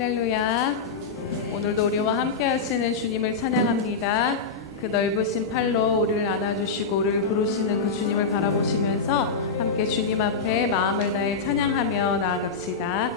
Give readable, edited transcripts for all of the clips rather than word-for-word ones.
할렐루야. 오늘도 우리와 함께 하시는 주님을 찬양합니다. 그 넓으신 팔로 우리를 안아주시고 우리를 부르시는 그 주님을 바라보시면서 함께 주님 앞에 마음을 다해 찬양하며 나아갑시다.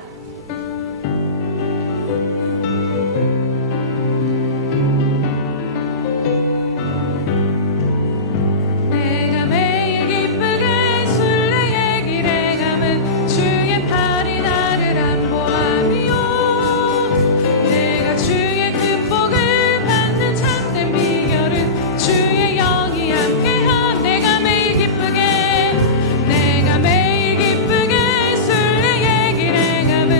내가 매일 기쁘게 술래 얘기를 해가면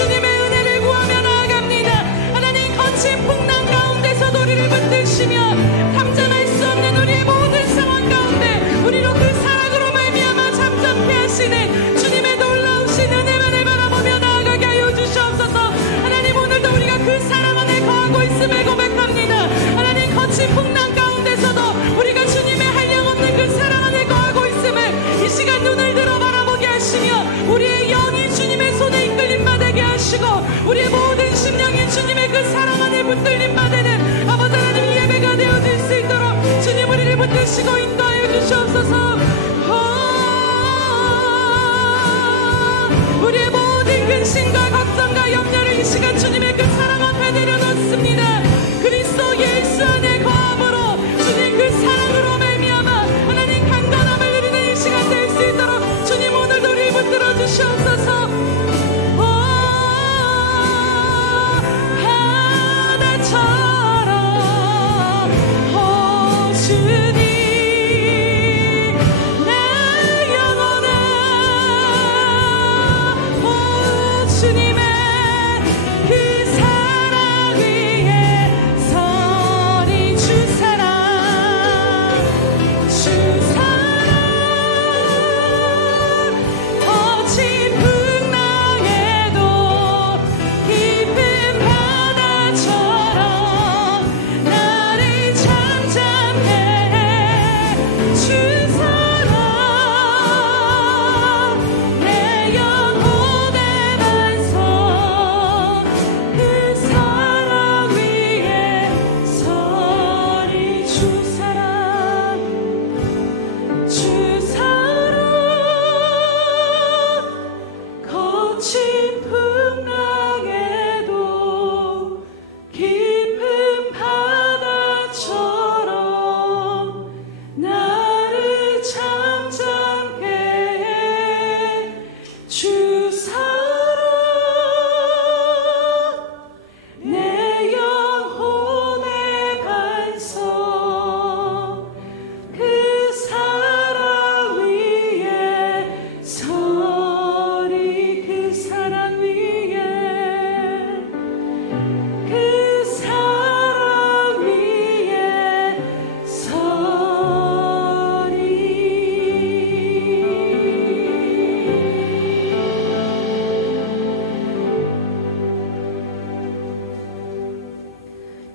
주님의 은혜를 구하며 나아갑니다. 하나님 거친 풍랑 가운데서도 우리를 붙드시며 잠잠할 수 없는 우리의 모든 상황 가운데 우리로 그 사랑으로 말미암아 잠잠케 하시는 주님의 놀라우신 은혜만을 바라보며 나아가게 하여 주시옵소서. 하나님 오늘도 우리가 그 사랑 안에 거하고 있음을 고백합니다. 하나님 거친 풍랑 가운데서도 우리가 주님의 한량없는 그 사랑 안에 거하고 있음을 이 시간 눈을 들어 바라보게 하시며 우리의 영이 주님의 손에 이끌림 받게 하시고 우리의 모든 심령이 주님의 그 사랑 안에 붙들림 받는 아버지 하나님 예배가 되어질 수 있도록 주님 우리를 붙드시고 인도하여 주시옵소서. 우리의 모든 근심과 걱정과 염려를 이 시간 주님의 그 사랑 앞에 내려놓습니다. 그리스도 예수 안에 거함으로 주님 그 사랑으로 말미암아 하나님 강건함을 누리는 이 시간 될 수 있도록 주님 오늘도 우리를 붙들어 주시옵소서.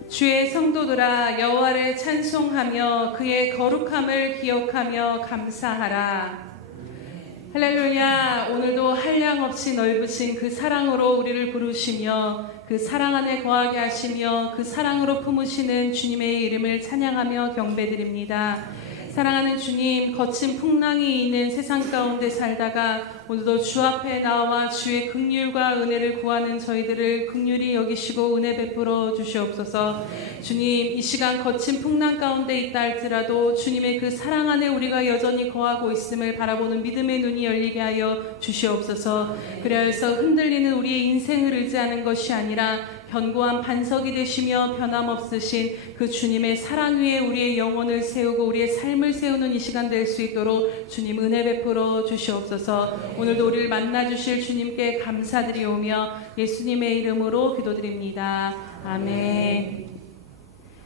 주의 성도들아 여호와를 찬송하며 그의 거룩함을 기억하며 감사하라. 할렐루야. 오늘도 한량없이 넓으신 그 사랑으로 우리를 부르시며 그 사랑 안에 거하게 하시며 그 사랑으로 품으시는 주님의 이름을 찬양하며 경배드립니다. 사랑하는 주님, 거친 풍랑이 있는 세상 가운데 살다가 오늘도 주 앞에 나와 주의 긍휼과 은혜를 구하는 저희들을 긍휼히 여기시고 은혜 베풀어 주시옵소서. 주님, 이 시간 거친 풍랑 가운데 있다 할지라도 주님의 그 사랑 안에 우리가 여전히 거하고 있음을 바라보는 믿음의 눈이 열리게 하여 주시옵소서. 그래서 흔들리는 우리의 인생을 의지하는 것이 아니라 견고한 반석이 되시며 변함없으신 그 주님의 사랑 위에 우리의 영혼을 세우고 우리의 삶을 세우는 이 시간 될 수 있도록 주님 은혜 베풀어 주시옵소서. 오늘도 우리를 만나주실 주님께 감사드리오며 예수님의 이름으로 기도드립니다. 아멘.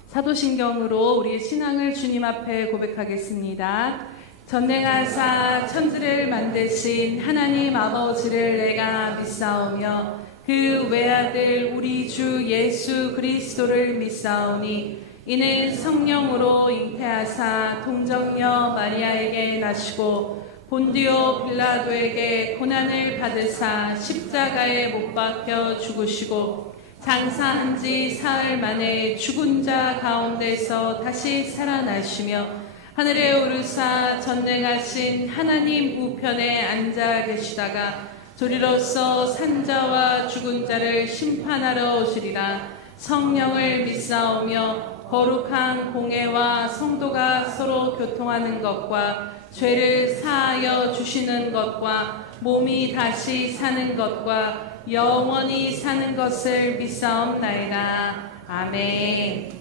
사도신경으로 우리의 신앙을 주님 앞에 고백하겠습니다. 전능하사 천지를 만드신 하나님 아버지를 내가 믿사오며 그 외아들 우리 주 예수 그리스도를 믿사오니 이는 성령으로 잉태하사 동정녀 마리아에게 나시고 본디오 빌라도에게 고난을 받으사 십자가에 못 박혀 죽으시고 장사한 지 사흘 만에 죽은 자 가운데서 다시 살아나시며 하늘에 오르사 전능하신 하나님 우편에 앉아 계시다가 조리로서 산자와 죽은 자를 심판하러 오시리라. 성령을 믿사오며 거룩한 공회와 성도가 서로 교통하는 것과 죄를 사하여 주시는 것과 몸이 다시 사는 것과 영원히 사는 것을 믿사옵나이다. 아멘.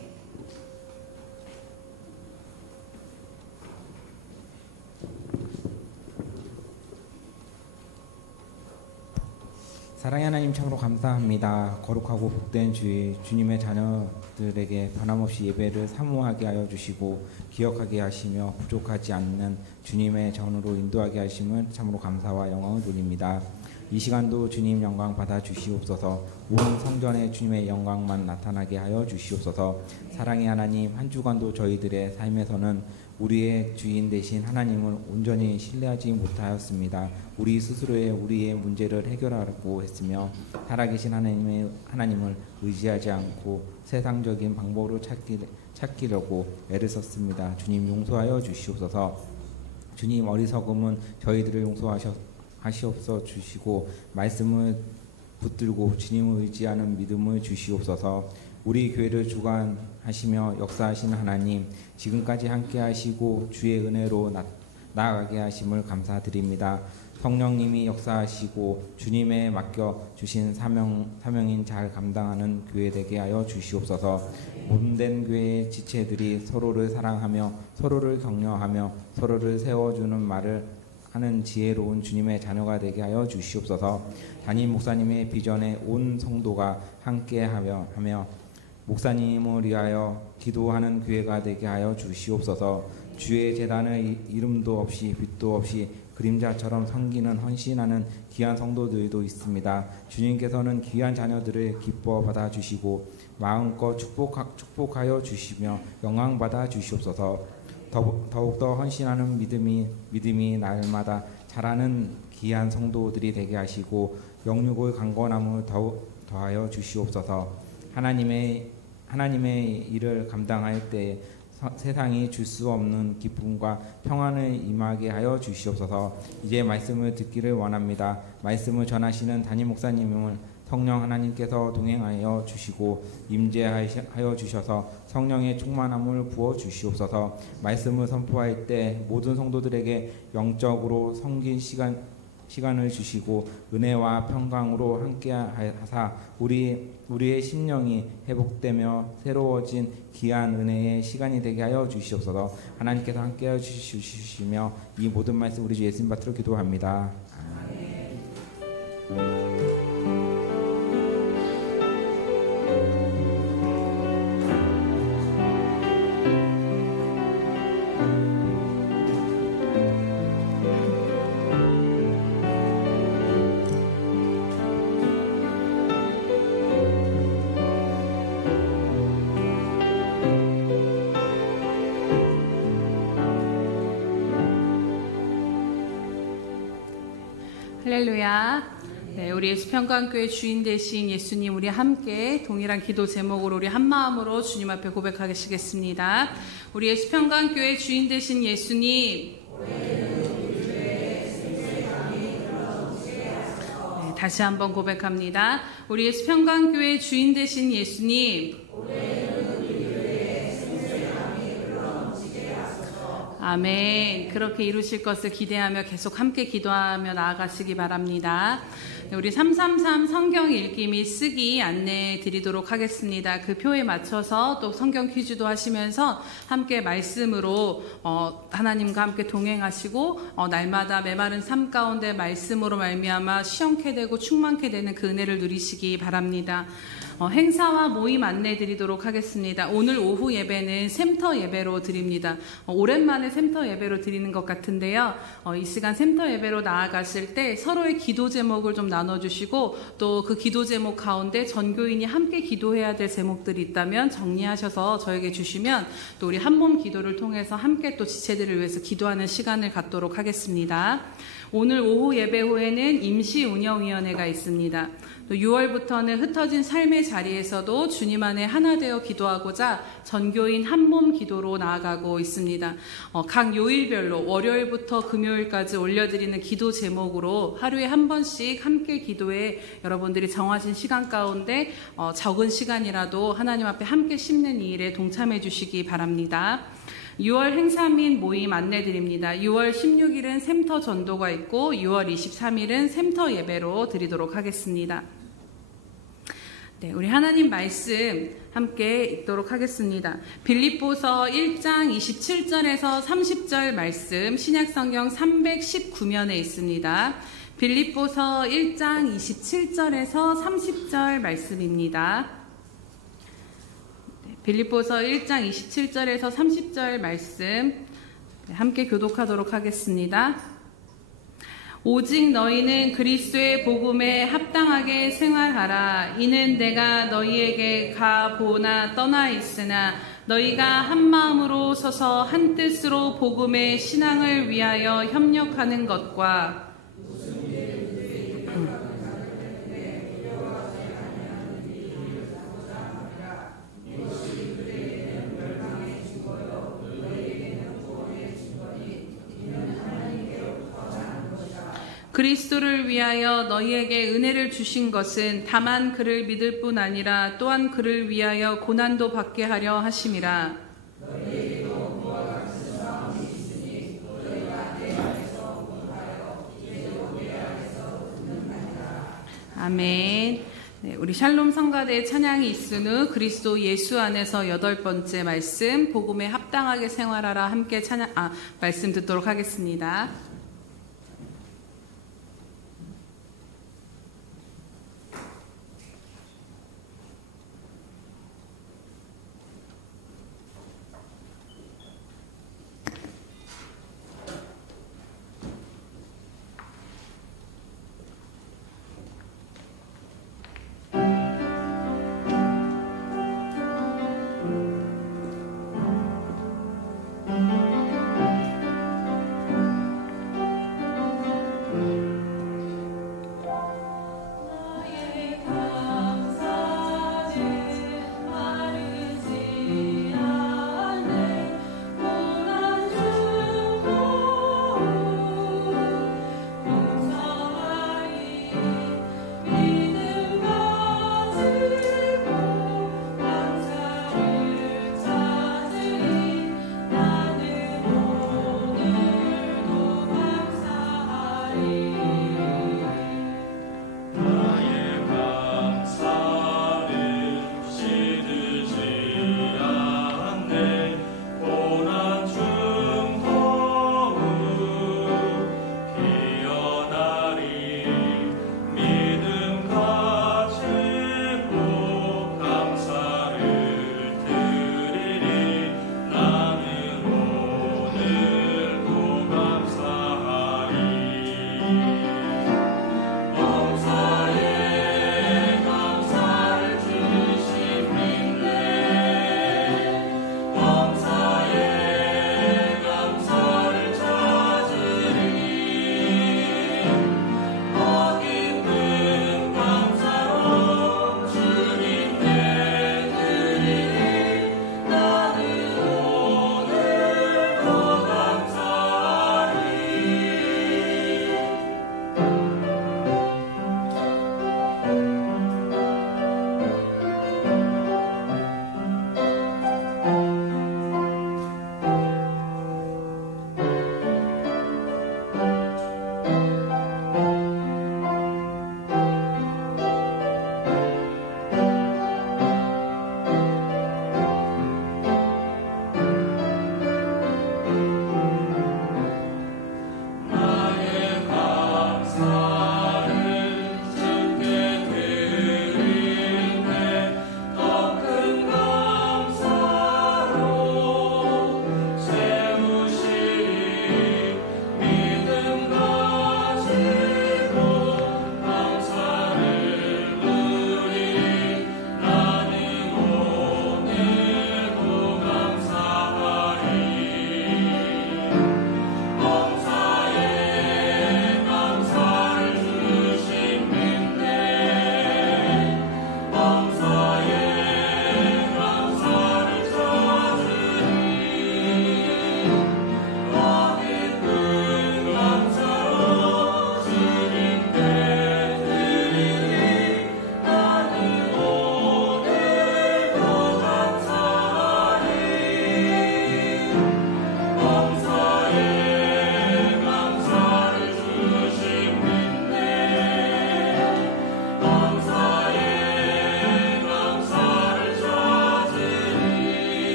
사랑의 하나님 참으로 감사합니다. 거룩하고 복된 주일 주님의 자녀들에게 변함없이 예배를 사모하게 하여 주시고 기억하게 하시며 부족하지 않는 주님의 전으로 인도하게 하심을 참으로 감사와 영광을 돌립니다. 이 시간도 주님 영광 받아 주시옵소서. 온 성전에 주님의 영광만 나타나게 하여 주시옵소서. 사랑의 하나님, 한 주간도 저희들의 삶에서는 우리의 주인 되신 하나님을 온전히 신뢰하지 못하였습니다. 우리 스스로의 우리의 문제를 해결하려고 했으며 살아계신 하나님을 의지하지 않고 세상적인 방법으로 찾기려고 애를 썼습니다. 주님 용서하여 주시옵소서. 주님 어리석음은 저희들을 용서하시옵소서 주시고 말씀을 붙들고 주님을 의지하는 믿음을 주시옵소서. 우리 교회를 주관하시며 역사하시는 하나님, 지금까지 함께 하시고 주의 은혜로 나아가게 하심을 감사드립니다. 성령님이 역사하시고 주님의 맡겨주신 사명인 잘 감당하는 교회 되게 하여 주시옵소서. 몸된 교회의 지체들이 서로를 사랑하며 서로를 격려하며 서로를 세워주는 말을 하는 지혜로운 주님의 자녀가 되게 하여 주시옵소서. 담임 목사님의 비전에 온 성도가 함께하며 목사님을 위하여 기도하는 교회가 되게 하여 주시옵소서. 주의 제단의 이름도 없이 빛도 없이 그림자처럼 섬기는 헌신하는 귀한 성도들도 있습니다. 주님께서는 귀한 자녀들을 기뻐 받아주시고 마음껏 축복하여 주시며 영광 받아 주시옵소서. 더욱더 헌신하는 믿음이 날마다 자라는 귀한 성도들이 되게 하시고 영육의 강건함을 더하여 주시옵소서. 하나님의 일을 감당할 때 세상이 줄 수 없는 기쁨과 평안을 임하게 하여 주시옵소서. 이제 말씀을 듣기를 원합니다. 말씀을 전하시는 담임 목사님을 성령 하나님께서 동행하여 주시고 임재하여 주셔서 성령의 충만함을 부어 주시옵소서. 말씀을 선포할 때 모든 성도들에게 영적으로 섬긴 시간을 주시고 은혜와 평강으로 함께하사 우리의 심령이 회복되며 새로워진 귀한 은혜의 시간이 되게 하여 주시옵소서. 하나님께서 함께하여 주시며 이 모든 말씀 우리 주 예수님 받들어 기도합니다. 아멘. 할렐루야. 네, 우리 예수평강교회 주인 되신 예수님, 우리 함께 동일한 기도 제목으로 우리 한 마음으로 주님 앞에 고백하시겠습니다. 우리 예수평강교회 주인 되신 예수님, 네, 다시 한번 고백합니다. 우리 예수평강교회 주인 되신 예수님, 아멘. 그렇게 이루실 것을 기대하며 계속 함께 기도하며 나아가시기 바랍니다. 우리 333 성경 읽기 및 쓰기 안내해 드리도록 하겠습니다. 그 표에 맞춰서 또 성경 퀴즈도 하시면서 함께 말씀으로 하나님과 함께 동행하시고 날마다 메마른 삶 가운데 말씀으로 말미암아 시원케 되고 충만케 되는 그 은혜를 누리시기 바랍니다. 행사와 모임 안내 드리도록 하겠습니다. 오늘 오후 예배는 샘터 예배로 드립니다. 오랜만에 샘터 예배로 드리는 것 같은데요. 이 시간 샘터 예배로 나아가실 때 서로의 기도 제목을 좀 나눠주시고 또 그 기도 제목 가운데 전교인이 함께 기도해야 될 제목들이 있다면 정리하셔서 저에게 주시면 또 우리 한몸 기도를 통해서 함께 또 지체들을 위해서 기도하는 시간을 갖도록 하겠습니다. 오늘 오후 예배 후에는 임시운영위원회가 있습니다. 또 6월부터는 흩어진 삶의 자리에서도 주님 안에 하나 되어 기도하고자 전교인 한몸 기도로 나아가고 있습니다. 각 요일별로 월요일부터 금요일까지 올려드리는 기도 제목으로 하루에 한 번씩 함께 기도해 여러분들이 정하신 시간 가운데 적은 시간이라도 하나님 앞에 함께 심는 이 일에 동참해 주시기 바랍니다. 6월 행사 및 모임 안내드립니다. 6월 16일은 샘터 전도가 있고 6월 23일은 샘터 예배로 드리도록 하겠습니다. 네, 우리 하나님 말씀 함께 읽도록 하겠습니다. 빌립보서 1장 27절에서 30절 말씀 신약성경 319면에 있습니다. 빌립보서 1장 27절에서 30절 말씀입니다. 빌립보서 1장 27절에서 30절 말씀 함께 교독하도록 하겠습니다. 오직 너희는 그리스도의 복음에 합당하게 생활하라. 이는 내가 너희에게 가보나 떠나 있으나 너희가 한 마음으로 서서 한 뜻으로 복음의 신앙을 위하여 협력하는 것과 그리스도를 위하여 너희에게 은혜를 주신 것은 다만 그를 믿을 뿐 아니라 또한 그를 위하여 고난도 받게 하려 하심이라. 아멘. 네, 우리 샬롬 성가대의 찬양이 있은 후 그리스도 예수 안에서 8번째 말씀 복음에 합당하게 생활하라 함께 말씀 듣도록 하겠습니다.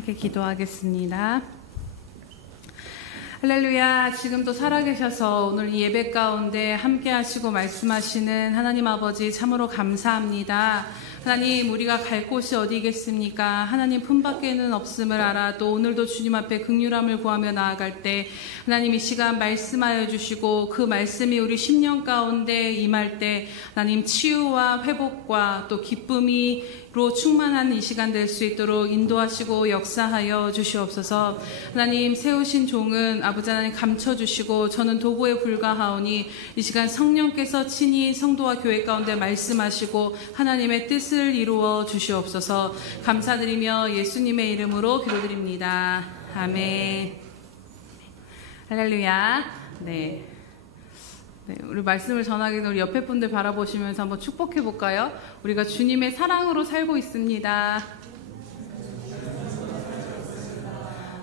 함께 기도하겠습니다. 할렐루야. 지금도 살아계셔서 오늘 이 예배 가운데 함께 하시고 말씀하시는 하나님 아버지 참으로 감사합니다. 하나님, 우리가 갈 곳이 어디겠습니까? 하나님 품밖에는 없음을 알아 또 오늘도 주님 앞에 긍휼함을 구하며 나아갈 때 하나님 이 시간 말씀하여 주시고 그 말씀이 우리 심령 가운데 임할 때 하나님 치유와 회복과 또 기쁨이로 충만한 이 시간 될 수 있도록 인도하시고 역사하여 주시옵소서. 하나님, 세우신 종은 아버지 하나님 감춰주시고 저는 도구에 불과하오니 이 시간 성령께서 친히 성도와 교회 가운데 말씀하시고 하나님의 뜻을 이루어 주시옵소서. 감사드리며 예수님의 이름으로 기도드립니다. 아멘. 할렐루야. 네, 우리 말씀을 전하기 전에 우리 옆에 분들 바라보시면서 한번 축복해 볼까요? 우리가 주님의 사랑으로 살고 있습니다.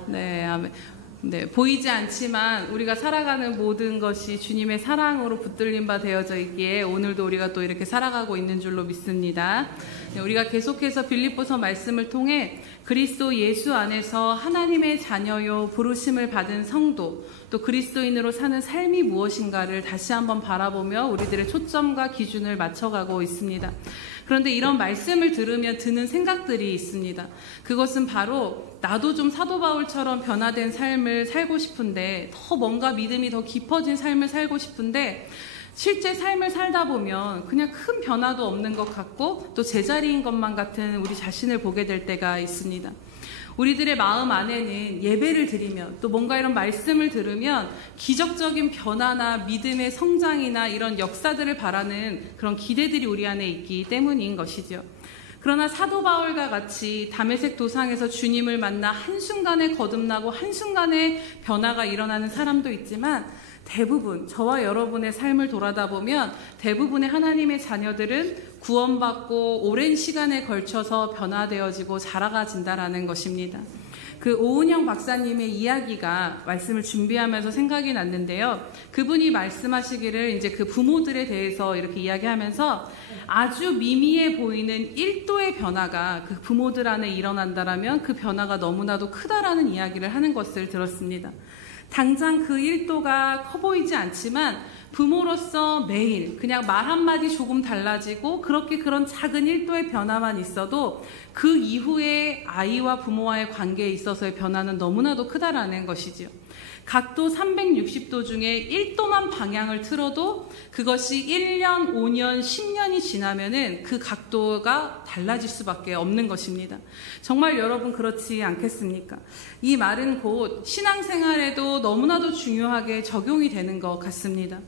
네, 아멘. 네, 보이지 않지만 우리가 살아가는 모든 것이 주님의 사랑으로 붙들린 바 되어져 있기에 오늘도 우리가 또 이렇게 살아가고 있는 줄로 믿습니다. 네, 우리가 계속해서 빌립보서 말씀을 통해 그리스도 예수 안에서 하나님의 자녀요 부르심을 받은 성도 또 그리스도인으로 사는 삶이 무엇인가를 다시 한번 바라보며 우리들의 초점과 기준을 맞춰가고 있습니다. 그런데 이런 말씀을 들으며 드는 생각들이 있습니다. 그것은 바로 나도 좀 사도 바울처럼 변화된 삶을 살고 싶은데 더 뭔가 믿음이 더 깊어진 삶을 살고 싶은데 실제 삶을 살다 보면 그냥 큰 변화도 없는 것 같고 또 제자리인 것만 같은 우리 자신을 보게 될 때가 있습니다. 우리들의 마음 안에는 예배를 드리며 또 뭔가 이런 말씀을 들으면 기적적인 변화나 믿음의 성장이나 이런 역사들을 바라는 그런 기대들이 우리 안에 있기 때문인 것이죠. 그러나 사도 바울과 같이 다메섹 도상에서 주님을 만나 한순간에 거듭나고 한순간에 변화가 일어나는 사람도 있지만 대부분 저와 여러분의 삶을 돌아다 보면 대부분의 하나님의 자녀들은 구원받고 오랜 시간에 걸쳐서 변화되어지고 자라가진다라는 것입니다. 그 오은영 박사님의 이야기가 말씀을 준비하면서 생각이 났는데요. 그분이 말씀하시기를 이제 그 부모들에 대해서 이렇게 이야기하면서 아주 미미해 보이는 1도의 변화가 그 부모들 안에 일어난다라면 그 변화가 너무나도 크다라는 이야기를 하는 것을 들었습니다. 당장 그 1도가 커 보이지 않지만 부모로서 매일 그냥 말 한마디 조금 달라지고 그렇게 그런 작은 1도의 변화만 있어도 그 이후에 아이와 부모와의 관계에 있어서의 변화는 너무나도 크다라는 것이지요. 각도 360도 중에 1도만 방향을 틀어도 그것이 1년, 5년, 10년이 지나면은 그 각도가 달라질 수밖에 없는 것입니다. 정말 여러분 그렇지 않겠습니까? 이 말은 곧 신앙생활에도 너무나도 중요하게 적용이 되는 것 같습니다.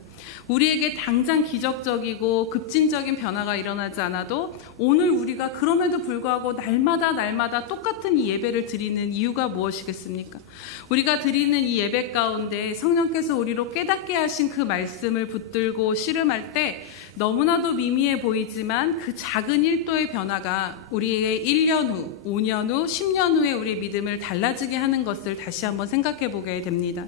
우리에게 당장 기적적이고 급진적인 변화가 일어나지 않아도 오늘 우리가 그럼에도 불구하고 날마다 똑같은 이 예배를 드리는 이유가 무엇이겠습니까? 우리가 드리는 이 예배 가운데 성령께서 우리로 깨닫게 하신 그 말씀을 붙들고 씨름할 때 너무나도 미미해 보이지만 그 작은 1도의 변화가 우리의 1년 후, 5년 후, 10년 후에 우리의 믿음을 달라지게 하는 것을 다시 한번 생각해 보게 됩니다.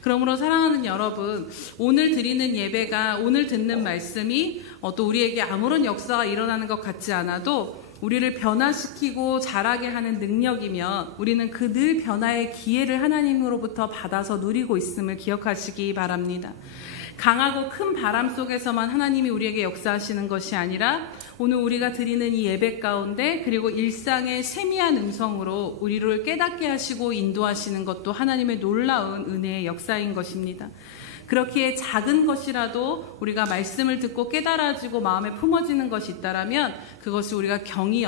그러므로 사랑하는 여러분, 오늘 드리는 예배가 오늘 듣는 말씀이 또 우리에게 아무런 역사가 일어나는 것 같지 않아도 우리를 변화시키고 자라게 하는 능력이며 우리는 그 늘 변화의 기회를 하나님으로부터 받아서 누리고 있음을 기억하시기 바랍니다. 강하고 큰 바람 속에서만 하나님이 우리에게 역사하시는 것이 아니라 오늘 우리가 드리는 이 예배 가운데 그리고 일상의 세미한 음성으로 우리를 깨닫게 하시고 인도하시는 것도 하나님의 놀라운 은혜의 역사인 것입니다. 그렇기에 작은 것이라도 우리가 말씀을 듣고 깨달아지고 마음에 품어지는 것이 있다라면 그것을 우리가 경히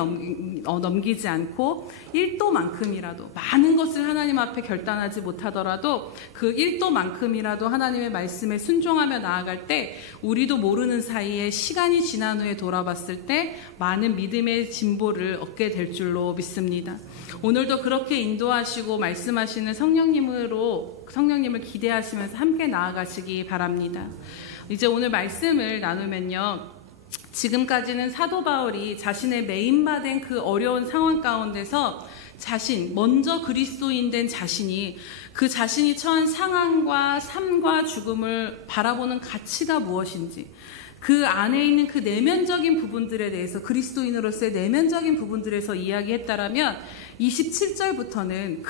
넘기지 않고 1도만큼이라도 많은 것을 하나님 앞에 결단하지 못하더라도 그 1도만큼이라도 하나님의 말씀에 순종하며 나아갈 때 우리도 모르는 사이에 시간이 지난 후에 돌아봤을 때 많은 믿음의 진보를 얻게 될 줄로 믿습니다. 오늘도 그렇게 인도하시고 말씀하시는 성령님을 기대하시면서 함께 나아가시기 바랍니다. 이제 오늘 말씀을 나누면요. 지금까지는 사도 바울이 자신의 매인마된 그 어려운 상황 가운데서 먼저 그리스도인 된 자신이 그 자신이 처한 상황과 삶과 죽음을 바라보는 가치가 무엇인지 그 안에 있는 그 내면적인 부분들에 대해서 그리스도인으로서의 내면적인 부분들에서 이야기했다라면 27절부터는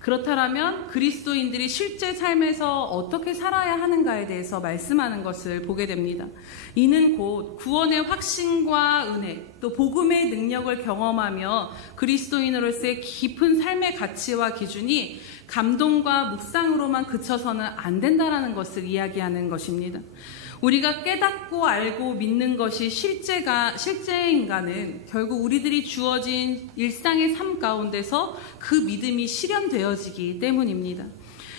그렇다라면 그리스도인들이 실제 삶에서 어떻게 살아야 하는가에 대해서 말씀하는 것을 보게 됩니다. 이는 곧 구원의 확신과 은혜, 또 복음의 능력을 경험하며 그리스도인으로서의 깊은 삶의 가치와 기준이 감동과 묵상으로만 그쳐서는 안 된다라는 것을 이야기하는 것입니다. 우리가 깨닫고 알고 믿는 것이 실제인가는 결국 우리들이 주어진 일상의 삶 가운데서 그 믿음이 실현되어지기 때문입니다.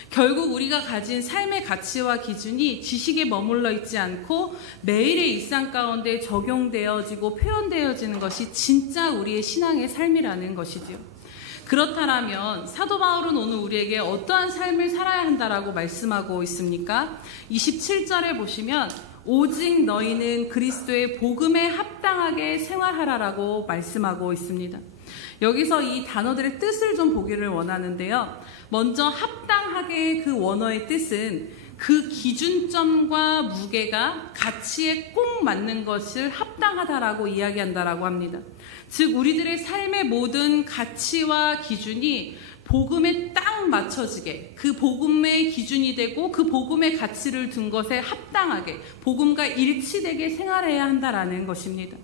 결국 우리가 가진 삶의 가치와 기준이 지식에 머물러 있지 않고 매일의 일상 가운데 적용되어지고 표현되어지는 것이 진짜 우리의 신앙의 삶이라는 것이지요. 그렇다면 사도 바울은 오늘 우리에게 어떠한 삶을 살아야 한다라고 말씀하고 있습니까? 27절에 보시면 오직 너희는 그리스도의 복음에 합당하게 생활하라라고 말씀하고 있습니다. 여기서 이 단어들의 뜻을 좀 보기를 원하는데요. 먼저 합당하게 그 원어의 뜻은 그 기준점과 무게가 가치에 꼭 맞는 것을 합당하다라고 이야기한다라고 합니다. 즉 우리들의 삶의 모든 가치와 기준이 복음에 딱 맞춰지게 그 복음의 기준이 되고 그 복음의 가치를 둔 것에 합당하게 복음과 일치되게 생활해야 한다라는 것입니다.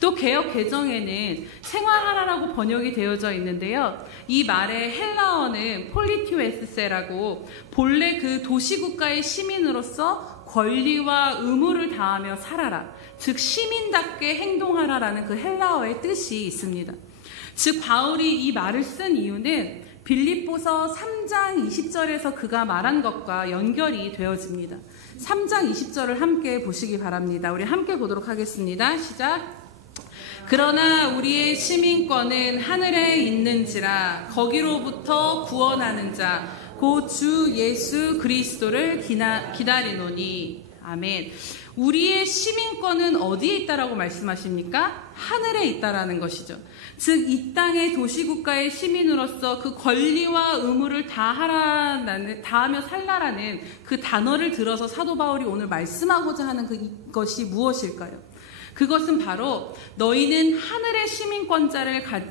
또 개역 개정에는 생활하라라고 번역이 되어져 있는데요. 이 말의 헬라어는 폴리티오에스세라고 본래 그 도시국가의 시민으로서 권리와 의무를 다하며 살아라. 즉 시민답게 행동하라라는 그 헬라어의 뜻이 있습니다. 즉 바울이 이 말을 쓴 이유는 빌립보서 3장 20절에서 그가 말한 것과 연결이 되어집니다. 3장 20절을 함께 보시기 바랍니다. 우리 함께 보도록 하겠습니다. 시작. 그러나 우리의 시민권은 하늘에 있는지라 거기로부터 구원하는 자 곧 주 예수 그리스도를 기다리노니. 아멘. 우리의 시민권은 어디에 있다라고 말씀하십니까? 하늘에 있다라는 것이죠. 즉 이 땅의 도시국가의 시민으로서 그 권리와 의무를 다하며 살라라는 그 단어를 들어서 사도 바울이 오늘 말씀하고자 하는 그것이 무엇일까요? 그것은 바로 너희는 하늘의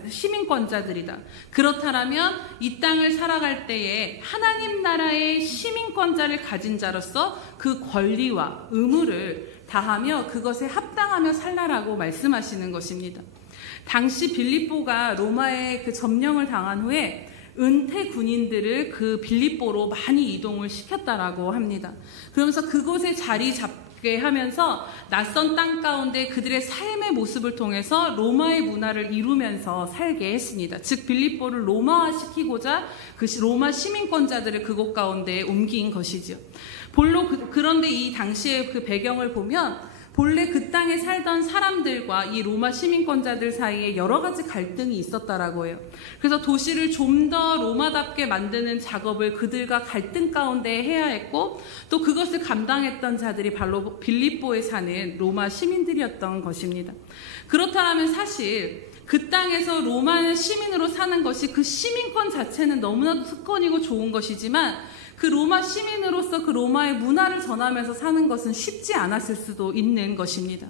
시민권자들이다. 그렇다면 이 땅을 살아갈 때에 하나님 나라의 시민권자를 가진 자로서 그 권리와 의무를 다하며 그것에 합당하며 살라라고 말씀하시는 것입니다. 당시 빌립보가 로마의 그 점령을 당한 후에 은퇴 군인들을 그 빌립보로 많이 이동을 시켰다라고 합니다. 그러면서 그곳에 자리 잡게 하면서 낯선 땅 가운데 그들의 삶의 모습을 통해서 로마의 문화를 이루면서 살게 했습니다. 즉 빌립보를 로마화시키고자 그 로마 시민권자들을 그곳 가운데 옮긴 것이죠. 그런데 이 당시의 그 배경을 보면 본래 그 땅에 살던 사람들과 이 로마 시민권자들 사이에 여러 가지 갈등이 있었다라고 해요. 그래서 도시를 좀 더 로마답게 만드는 작업을 그들과 갈등 가운데 해야 했고 또 그것을 감당했던 자들이 바로 빌립보에 사는 로마 시민들이었던 것입니다. 그렇다면 사실 그 땅에서 로마 시민으로 사는 것이 그 시민권 자체는 너무나도 특권이고 좋은 것이지만 그 로마 시민으로서 그 로마의 문화를 전하면서 사는 것은 쉽지 않았을 수도 있는 것입니다.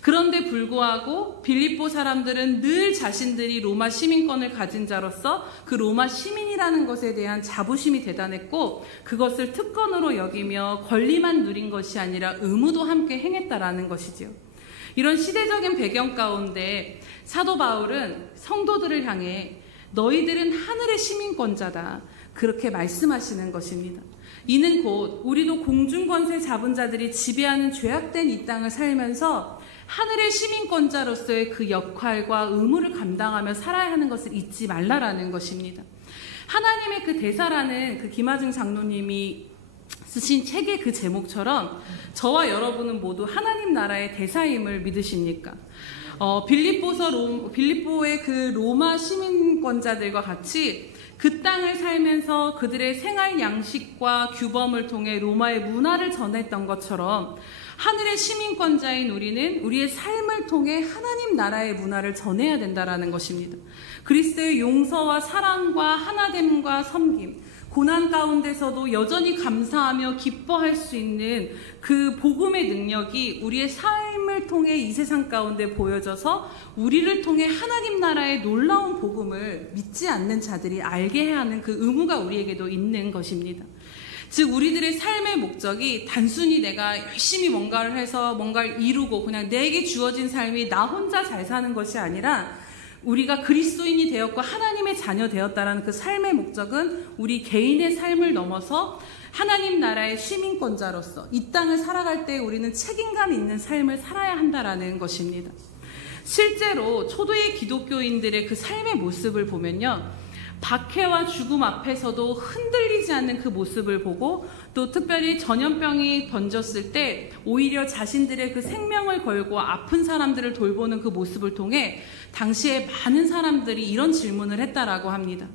그런데 불구하고 빌립보 사람들은 늘 자신들이 로마 시민권을 가진 자로서 그 로마 시민이라는 것에 대한 자부심이 대단했고 그것을 특권으로 여기며 권리만 누린 것이 아니라 의무도 함께 행했다라는 것이지요. 이런 시대적인 배경 가운데 사도 바울은 성도들을 향해 너희들은 하늘의 시민권자다. 그렇게 말씀하시는 것입니다. 이는 곧 우리도 공중권세 잡은 자들이 지배하는 죄악된 이 땅을 살면서 하늘의 시민권자로서의 그 역할과 의무를 감당하며 살아야 하는 것을 잊지 말라라는 것입니다. 하나님의 그 대사라는 그 김하중 장로님이 쓰신 책의 그 제목처럼 저와 여러분은 모두 하나님 나라의 대사임을 믿으십니까? 빌립보의 그 로마 시민권자들과 같이 그 땅을 살면서 그들의 생활 양식과 규범을 통해 로마의 문화를 전했던 것처럼 하늘의 시민권자인 우리는 우리의 삶을 통해 하나님 나라의 문화를 전해야 된다라는 것입니다. 그리스도의 용서와 사랑과 하나됨과 섬김, 고난 가운데서도 여전히 감사하며 기뻐할 수 있는 그 복음의 능력이 우리의 삶을 통해 이 세상 가운데 보여져서 우리를 통해 하나님 나라의 놀라운 복음을 믿지 않는 자들이 알게 해야 하는 그 의무가 우리에게도 있는 것입니다. 즉 우리들의 삶의 목적이 단순히 내가 열심히 뭔가를 해서 뭔가를 이루고 그냥 내게 주어진 삶이 나 혼자 잘 사는 것이 아니라 우리가 그리스도인이 되었고 하나님의 자녀 되었다라는 그 삶의 목적은 우리 개인의 삶을 넘어서 하나님 나라의 시민권자로서 이 땅을 살아갈 때 우리는 책임감 있는 삶을 살아야 한다라는 것입니다. 실제로 초대의 기독교인들의 그 삶의 모습을 보면요, 박해와 죽음 앞에서도 흔들리지 않는 그 모습을 보고 또 특별히 전염병이 번졌을 때 오히려 자신들의 그 생명을 걸고 아픈 사람들을 돌보는 그 모습을 통해 당시에 많은 사람들이 이런 질문을 했다라고 합니다.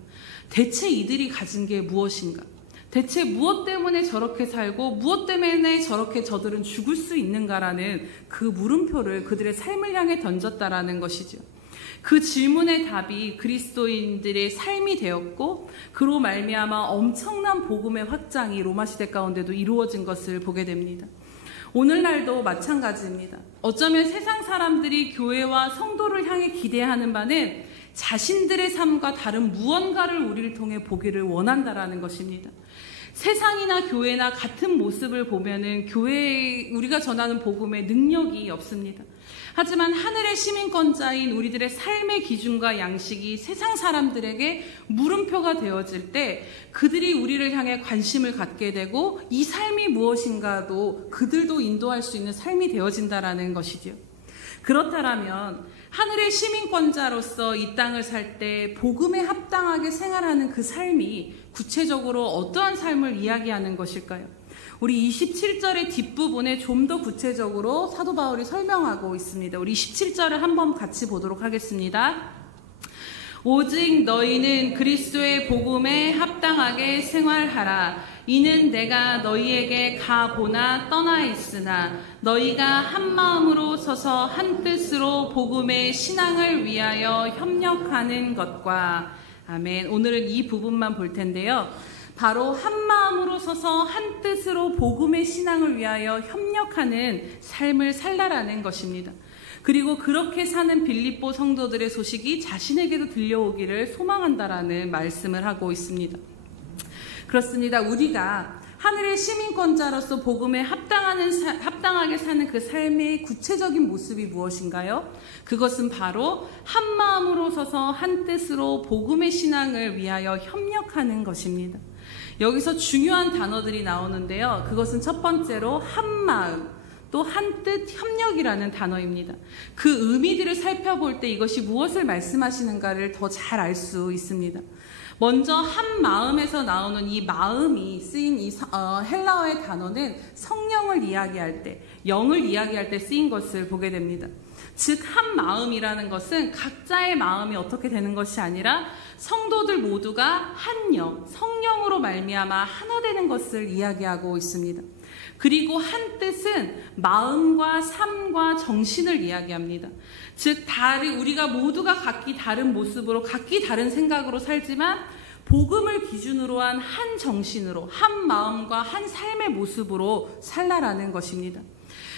대체 이들이 가진 게 무엇인가? 대체 무엇 때문에 저렇게 살고 무엇 때문에 저렇게 저들은 죽을 수 있는가라는 그 물음표를 그들의 삶을 향해 던졌다라는 것이죠. 그 질문의 답이 그리스도인들의 삶이 되었고 그로 말미암아 엄청난 복음의 확장이 로마 시대 가운데도 이루어진 것을 보게 됩니다. 오늘날도 마찬가지입니다. 어쩌면 세상 사람들이 교회와 성도를 향해 기대하는 바는 자신들의 삶과 다른 무언가를 우리를 통해 보기를 원한다라는 것입니다. 세상이나 교회나 같은 모습을 보면은 교회에 우리가 전하는 복음에 능력이 없습니다. 하지만 하늘의 시민권자인 우리들의 삶의 기준과 양식이 세상 사람들에게 물음표가 되어질 때 그들이 우리를 향해 관심을 갖게 되고 이 삶이 무엇인가도 그들도 인도할 수 있는 삶이 되어진다라는 것이지요. 그렇다면 하늘의 시민권자로서 이 땅을 살 때 복음에 합당하게 생활하는 그 삶이 구체적으로 어떠한 삶을 이야기하는 것일까요? 우리 27절의 뒷부분에 좀 더 구체적으로 사도 바울이 설명하고 있습니다. 우리 27절을 한번 같이 보도록 하겠습니다. 오직 너희는 그리스도의 복음에 합당하게 생활하라. 이는 내가 너희에게 가보나 떠나 있으나 너희가 한 마음으로 서서 한 뜻으로 복음의 신앙을 위하여 협력하는 것과. 아멘. 오늘은 이 부분만 볼 텐데요. 바로 한 마음으로 서서 한 뜻으로 복음의 신앙을 위하여 협력하는 삶을 살라라는 것입니다. 그리고 그렇게 사는 빌립보 성도들의 소식이 자신에게도 들려오기를 소망한다라는 말씀을 하고 있습니다. 그렇습니다. 우리가 하늘의 시민권자로서 복음에 합당하게 사는 그 삶의 구체적인 모습이 무엇인가요? 그것은 바로 한 마음으로 서서 한 뜻으로 복음의 신앙을 위하여 협력하는 것입니다. 여기서 중요한 단어들이 나오는데요. 그것은 첫 번째로 한 마음, 또 한 뜻, 협력이라는 단어입니다. 그 의미들을 살펴볼 때 이것이 무엇을 말씀하시는가를 더 잘 알 수 있습니다. 먼저 한 마음에서 나오는 이 마음이 쓰인 이 헬라어의 단어는 성령을 이야기할 때, 영을 이야기할 때 쓰인 것을 보게 됩니다. 즉 한 마음이라는 것은 각자의 마음이 어떻게 되는 것이 아니라 성도들 모두가 한 영, 성령으로 말미암아 하나 되는 것을 이야기하고 있습니다. 그리고 한 뜻은 마음과 삶과 정신을 이야기합니다. 즉 우리가 모두가 각기 다른 모습으로 각기 다른 생각으로 살지만 복음을 기준으로 한 한 정신으로 한 마음과 한 삶의 모습으로 살라라는 것입니다.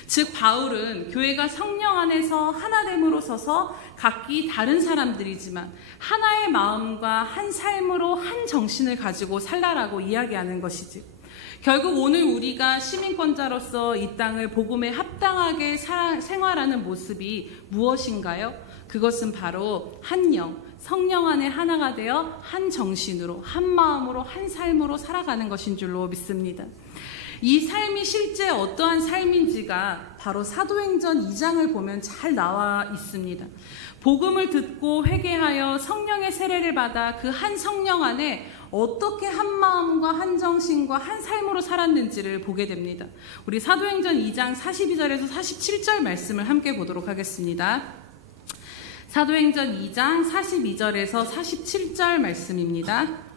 즉 바울은 교회가 성령 안에서 하나됨으로 서서 각기 다른 사람들이지만 하나의 마음과 한 삶으로 한 정신을 가지고 살라라고 이야기하는 것이지. 결국 오늘 우리가 시민권자로서 이 땅을 복음에 합당하게 생활하는 모습이 무엇인가요? 그것은 바로 한 영, 성령 안에 하나가 되어 한 정신으로, 한 마음으로, 한 삶으로 살아가는 것인 줄로 믿습니다. 이 삶이 실제 어떠한 삶인지가 바로 사도행전 2장을 보면 잘 나와 있습니다. 복음을 듣고 회개하여 성령의 세례를 받아 그 한 성령 안에 어떻게 한 마음과 한 정신과 한 삶으로 살았는지를 보게 됩니다. 우리 사도행전 2장 42절에서 47절 말씀을 함께 보도록 하겠습니다. 사도행전 2장 42절에서 47절 말씀입니다.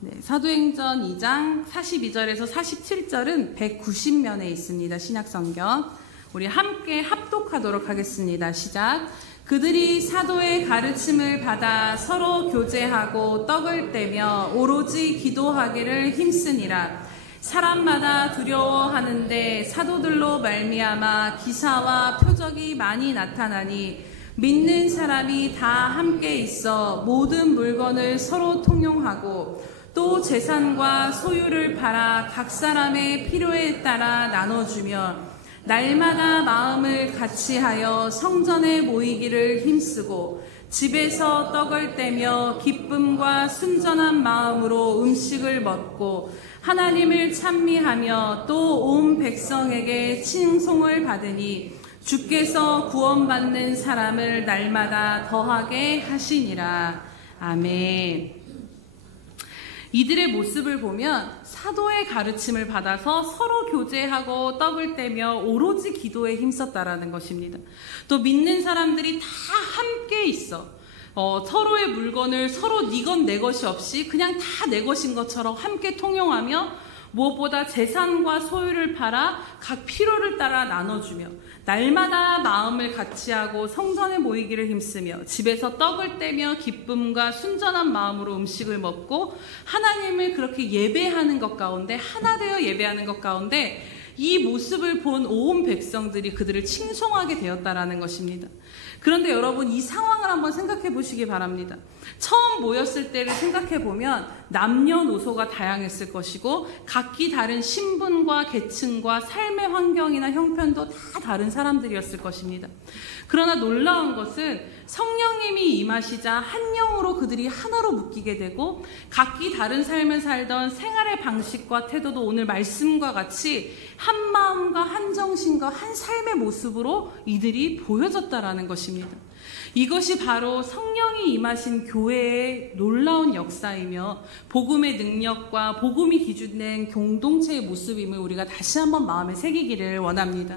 네, 사도행전 2장 42절에서 47절은 190면에 있습니다. 신약성경. 우리 함께 합독하도록 하겠습니다. 시작. 그들이 사도의 가르침을 받아 서로 교제하고 떡을 떼며 오로지 기도하기를 힘쓰니라. 사람마다 두려워하는데 사도들로 말미암아 기사와 표적이 많이 나타나니 믿는 사람이 다 함께 있어 모든 물건을 서로 통용하고 또 재산과 소유를 팔아 각 사람의 필요에 따라 나눠주며 날마다 마음을 같이하여 성전에 모이기를 힘쓰고 집에서 떡을 떼며 기쁨과 순전한 마음으로 음식을 먹고 하나님을 찬미하며 또 온 백성에게 칭송을 받으니 주께서 구원받는 사람을 날마다 더하게 하시니라. 아멘. 이들의 모습을 보면 사도의 가르침을 받아서 서로 교제하고 떡을 떼며 오로지 기도에 힘썼다라는 것입니다. 또 믿는 사람들이 다 함께 있어. 서로의 물건을 서로 네 것 내 것이 없이 그냥 다 내 것인 것처럼 함께 통용하며 무엇보다 재산과 소유를 팔아 각 필요를 따라 나눠주며 날마다 마음을 같이하고 성전에 모이기를 힘쓰며 집에서 떡을 떼며 기쁨과 순전한 마음으로 음식을 먹고 하나님을 그렇게 예배하는 것 가운데 하나 되어 예배하는 것 가운데 이 모습을 본 온 백성들이 그들을 칭송하게 되었다라는 것입니다. 그런데 여러분 이 상황을 한번 생각해 보시기 바랍니다. 처음 모였을 때를 생각해 보면 남녀노소가 다양했을 것이고 각기 다른 신분과 계층과 삶의 환경이나 형편도 다 다른 사람들이었을 것입니다. 그러나 놀라운 것은 성령님이 임하시자 한 영으로 그들이 하나로 묶이게 되고 각기 다른 삶을 살던 생활의 방식과 태도도 오늘 말씀과 같이 한 마음과 한 정신과 한 삶의 모습으로 이들이 보여졌다라는 것입니다. 이것이 바로 성령이 임하신 교회의 놀라운 역사이며 복음의 능력과 복음이 기준된 공동체의 모습임을 우리가 다시 한번 마음에 새기기를 원합니다.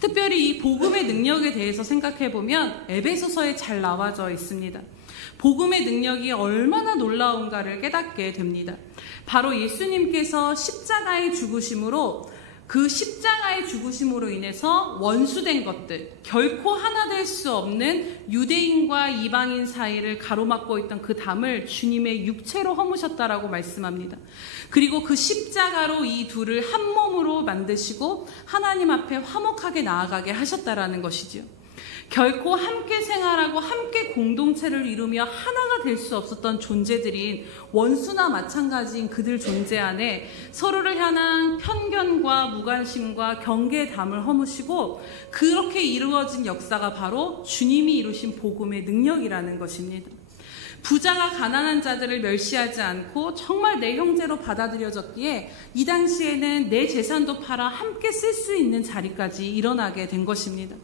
특별히 이 복음의 능력에 대해서 생각해보면 에베소서에 잘 나와져 있습니다. 복음의 능력이 얼마나 놀라운가를 깨닫게 됩니다. 바로 예수님께서 십자가의 죽으심으로 그 십자가의 죽으심으로 인해서 원수된 것들, 결코 하나 될 수 없는 유대인과 이방인 사이를 가로막고 있던 그 담을 주님의 육체로 허무셨다라고 말씀합니다. 그리고 그 십자가로 이 둘을 한 몸으로 만드시고 하나님 앞에 화목하게 나아가게 하셨다라는 것이지요. 결코 함께 생활하고 함께 공동체를 이루며 하나가 될 수 없었던 존재들인 원수나 마찬가지인 그들 존재 안에 서로를 향한 편견과 무관심과 경계의 담을 허무시고 그렇게 이루어진 역사가 바로 주님이 이루신 복음의 능력이라는 것입니다. 부자가 가난한 자들을 멸시하지 않고 정말 내 형제로 받아들여졌기에 이 당시에는 내 재산도 팔아 함께 쓸 수 있는 자리까지 일어나게 된 것입니다.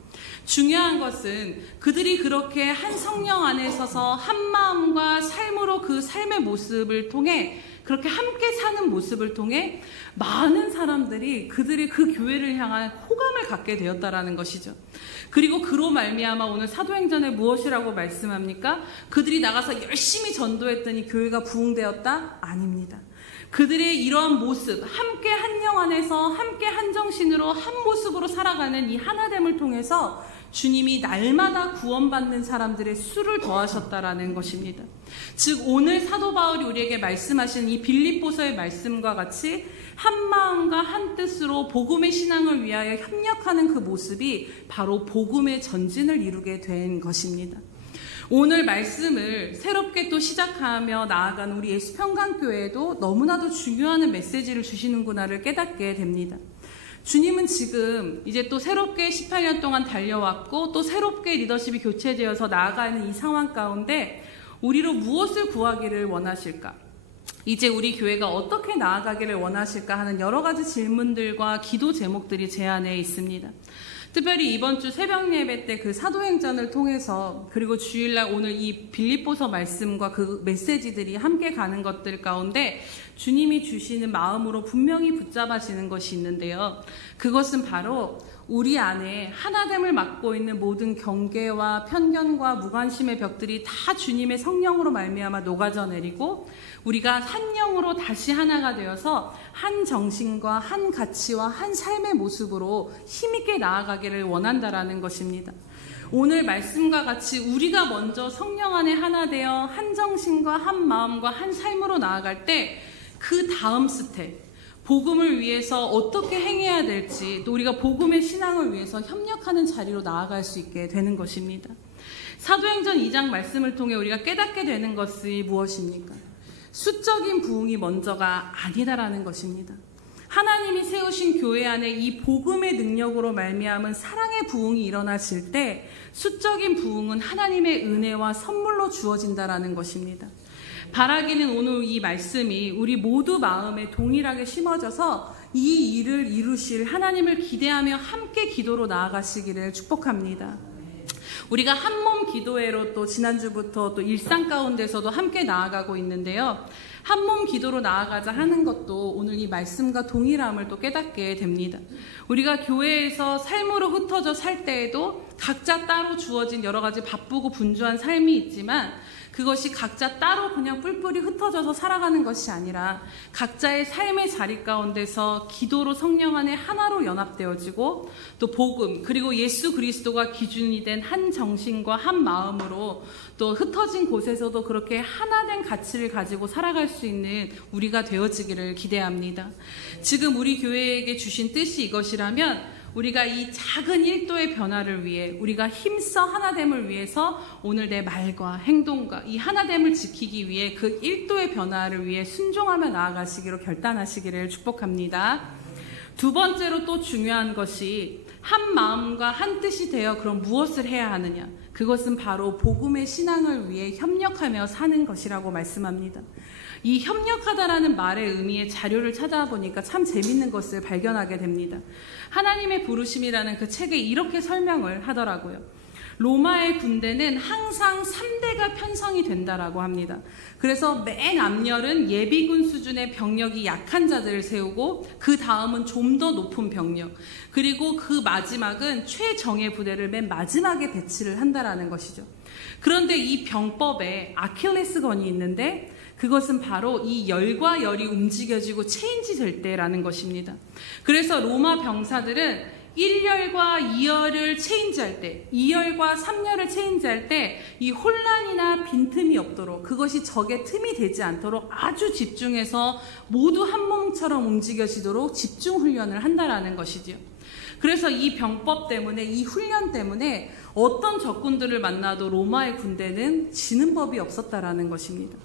중요한 것은 그들이 그렇게 한 성령 안에 서서 한 마음과 삶으로 그 삶의 모습을 통해 그렇게 함께 사는 모습을 통해 많은 사람들이 그들이 그 교회를 향한 호감을 갖게 되었다라는 것이죠. 그리고 그로 말미암아 오늘 사도행전에 무엇이라고 말씀합니까? 그들이 나가서 열심히 전도했더니 교회가 부흥되었다? 아닙니다. 그들의 이러한 모습, 함께 한 영 안에서 함께 한 정신으로 한 모습으로 살아가는 이 하나됨을 통해서 주님이 날마다 구원받는 사람들의 수를 더하셨다라는 것입니다. 즉 오늘 사도 바울이 우리에게 말씀하신 이 빌립보서의 말씀과 같이 한 마음과 한 뜻으로 복음의 신앙을 위하여 협력하는 그 모습이 바로 복음의 전진을 이루게 된 것입니다. 오늘 말씀을 새롭게 또 시작하며 나아간 우리 예수평강교회에도 너무나도 중요한 메시지를 주시는구나를 깨닫게 됩니다. 주님은 지금 이제 또 새롭게 18년 동안 달려왔고 또 새롭게 리더십이 교체되어서 나아가는 이 상황 가운데 우리로 무엇을 구하기를 원하실까? 이제 우리 교회가 어떻게 나아가기를 원하실까 하는 여러 가지 질문들과 기도 제목들이 제 안에 있습니다. 특별히 이번 주 새벽 예배 때 그 사도행전을 통해서 그리고 주일날 오늘 이 빌립보서 말씀과 그 메시지들이 함께 가는 것들 가운데 주님이 주시는 마음으로 분명히 붙잡아지는 것이 있는데요. 그것은 바로 우리 안에 하나됨을 맡고 있는 모든 경계와 편견과 무관심의 벽들이 다 주님의 성령으로 말미암아 녹아져 내리고 우리가 한 영으로 다시 하나가 되어서 한 정신과 한 가치와 한 삶의 모습으로 힘있게 나아가기를 원한다라는 것입니다. 오늘 말씀과 같이 우리가 먼저 성령 안에 하나 되어 한 정신과 한 마음과 한 삶으로 나아갈 때 그 다음 스텝, 복음을 위해서 어떻게 행해야 될지, 또 우리가 복음의 신앙을 위해서 협력하는 자리로 나아갈 수 있게 되는 것입니다. 사도행전 2장 말씀을 통해 우리가 깨닫게 되는 것이 무엇입니까? 수적인 부흥이 먼저가 아니다라는 것입니다. 하나님이 세우신 교회 안에 이 복음의 능력으로 말미암은 사랑의 부흥이 일어나실 때 수적인 부흥은 하나님의 은혜와 선물로 주어진다라는 것입니다. 바라기는 오늘 이 말씀이 우리 모두 마음에 동일하게 심어져서 이 일을 이루실 하나님을 기대하며 함께 기도로 나아가시기를 축복합니다. 우리가 한몸 기도회로 또 지난주부터 또 일상 가운데서도 함께 나아가고 있는데요. 한몸 기도로 나아가자 하는 것도 오늘 이 말씀과 동일함을 또 깨닫게 됩니다. 우리가 교회에서 삶으로 흩어져 살 때에도 각자 따로 주어진 여러 가지 바쁘고 분주한 삶이 있지만 그것이 각자 따로 그냥 뿔뿔이 흩어져서 살아가는 것이 아니라 각자의 삶의 자리 가운데서 기도로 성령 안에 하나로 연합되어지고 또 복음 그리고 예수 그리스도가 기준이 된 한 정신과 한 마음으로 또 흩어진 곳에서도 그렇게 하나된 가치를 가지고 살아갈 수 있는 우리가 되어지기를 기대합니다. 지금 우리 교회에게 주신 뜻이 이것이라면 우리가 이 작은 1도의 변화를 위해 우리가 힘써 하나됨을 위해서 오늘 내 말과 행동과 이 하나됨을 지키기 위해 그 1도의 변화를 위해 순종하며 나아가시기로 결단하시기를 축복합니다. 두 번째로 또 중요한 것이 한 마음과 한 뜻이 되어 그럼 무엇을 해야 하느냐? 그것은 바로 복음의 신앙을 위해 협력하며 사는 것이라고 말씀합니다. 이 협력하다라는 말의 의미의 자료를 찾아보니까 참 재밌는 것을 발견하게 됩니다. 하나님의 부르심이라는 그 책에 이렇게 설명을 하더라고요. 로마의 군대는 항상 3대가 편성이 된다라고 합니다. 그래서 맨 앞열은 예비군 수준의 병력이 약한 자들을 세우고 그 다음은 좀 더 높은 병력 그리고 그 마지막은 최정예 부대를 맨 마지막에 배치를 한다라는 것이죠. 그런데 이 병법에 아킬레스건이 있는데 그것은 바로 이 열과 열이 움직여지고 체인지 될 때라는 것입니다. 그래서 로마 병사들은 1열과 2열을 체인지할 때, 2열과 3열을 체인지할 때 이 혼란이나 빈틈이 없도록 그것이 적의 틈이 되지 않도록 아주 집중해서 모두 한 몸처럼 움직여지도록 집중 훈련을 한다라는 것이지요. 그래서 이 병법 때문에 이 훈련 때문에 어떤 적군들을 만나도 로마의 군대는 지는 법이 없었다라는 것입니다.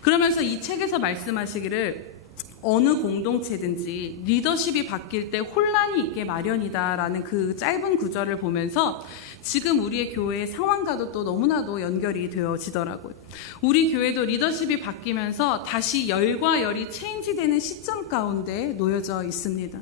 그러면서 이 책에서 말씀하시기를 어느 공동체든지 리더십이 바뀔 때 혼란이 있게 마련이다라는 그 짧은 구절을 보면서 지금 우리의 교회의 상황과도 또 너무나도 연결이 되어지더라고요. 우리 교회도 리더십이 바뀌면서 다시 열과 열이 체인지되는 시점 가운데 놓여져 있습니다.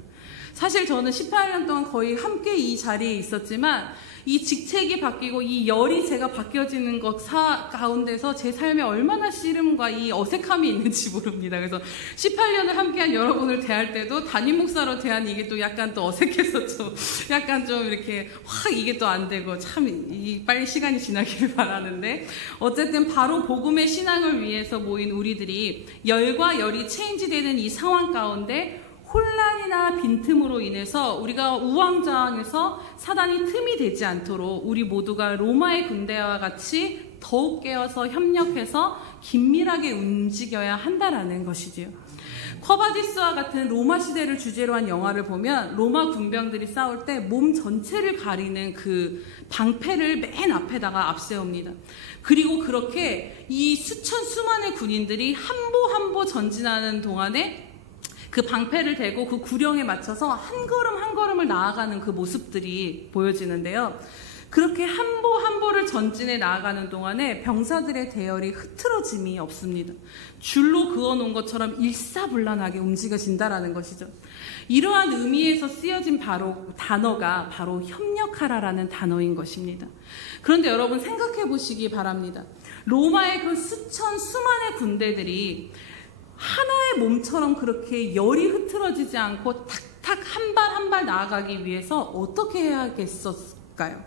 사실 저는 18년 동안 거의 함께 이 자리에 있었지만 이 직책이 바뀌고 이 열이 제가 바뀌어지는 것 가운데서 제 삶에 얼마나 씨름과 이 어색함이 있는지 모릅니다. 그래서 18년을 함께한 여러분을 대할 때도 담임 목사로 대한 이게 또 약간 또 어색했었죠. 약간 좀 이렇게 확 이게 또 안 되고 참 빨리 시간이 지나기를 바라는데 어쨌든 바로 복음의 신앙을 위해서 모인 우리들이 열과 열이 체인지되는 이 상황 가운데 혼란이나 빈틈으로 인해서 우리가 우왕좌왕해서 사단이 틈이 되지 않도록 우리 모두가 로마의 군대와 같이 더욱 깨어서 협력해서 긴밀하게 움직여야 한다라는 것이지요. 쿼바디스와 같은 로마 시대를 주제로 한 영화를 보면 로마 군병들이 싸울 때 몸 전체를 가리는 그 방패를 맨 앞에다가 앞세웁니다. 그리고 그렇게 이 수만의 군인들이 한 보 전진하는 동안에 그 방패를 대고 그 구령에 맞춰서 한 걸음 한 걸음을 나아가는 그 모습들이 보여지는데요. 그렇게 한 보를 전진해 나아가는 동안에 병사들의 대열이 흐트러짐이 없습니다. 줄로 그어놓은 것처럼 일사불란하게 움직여진다라는 것이죠. 이러한 의미에서 쓰여진 단어가 바로 협력하라라는 단어인 것입니다. 그런데 여러분 생각해 보시기 바랍니다. 로마의 그 수만의 군대들이 하나의 몸처럼 그렇게 열이 흐트러지지 않고 탁탁 한 발 한 발 나아가기 위해서 어떻게 해야겠었을까요?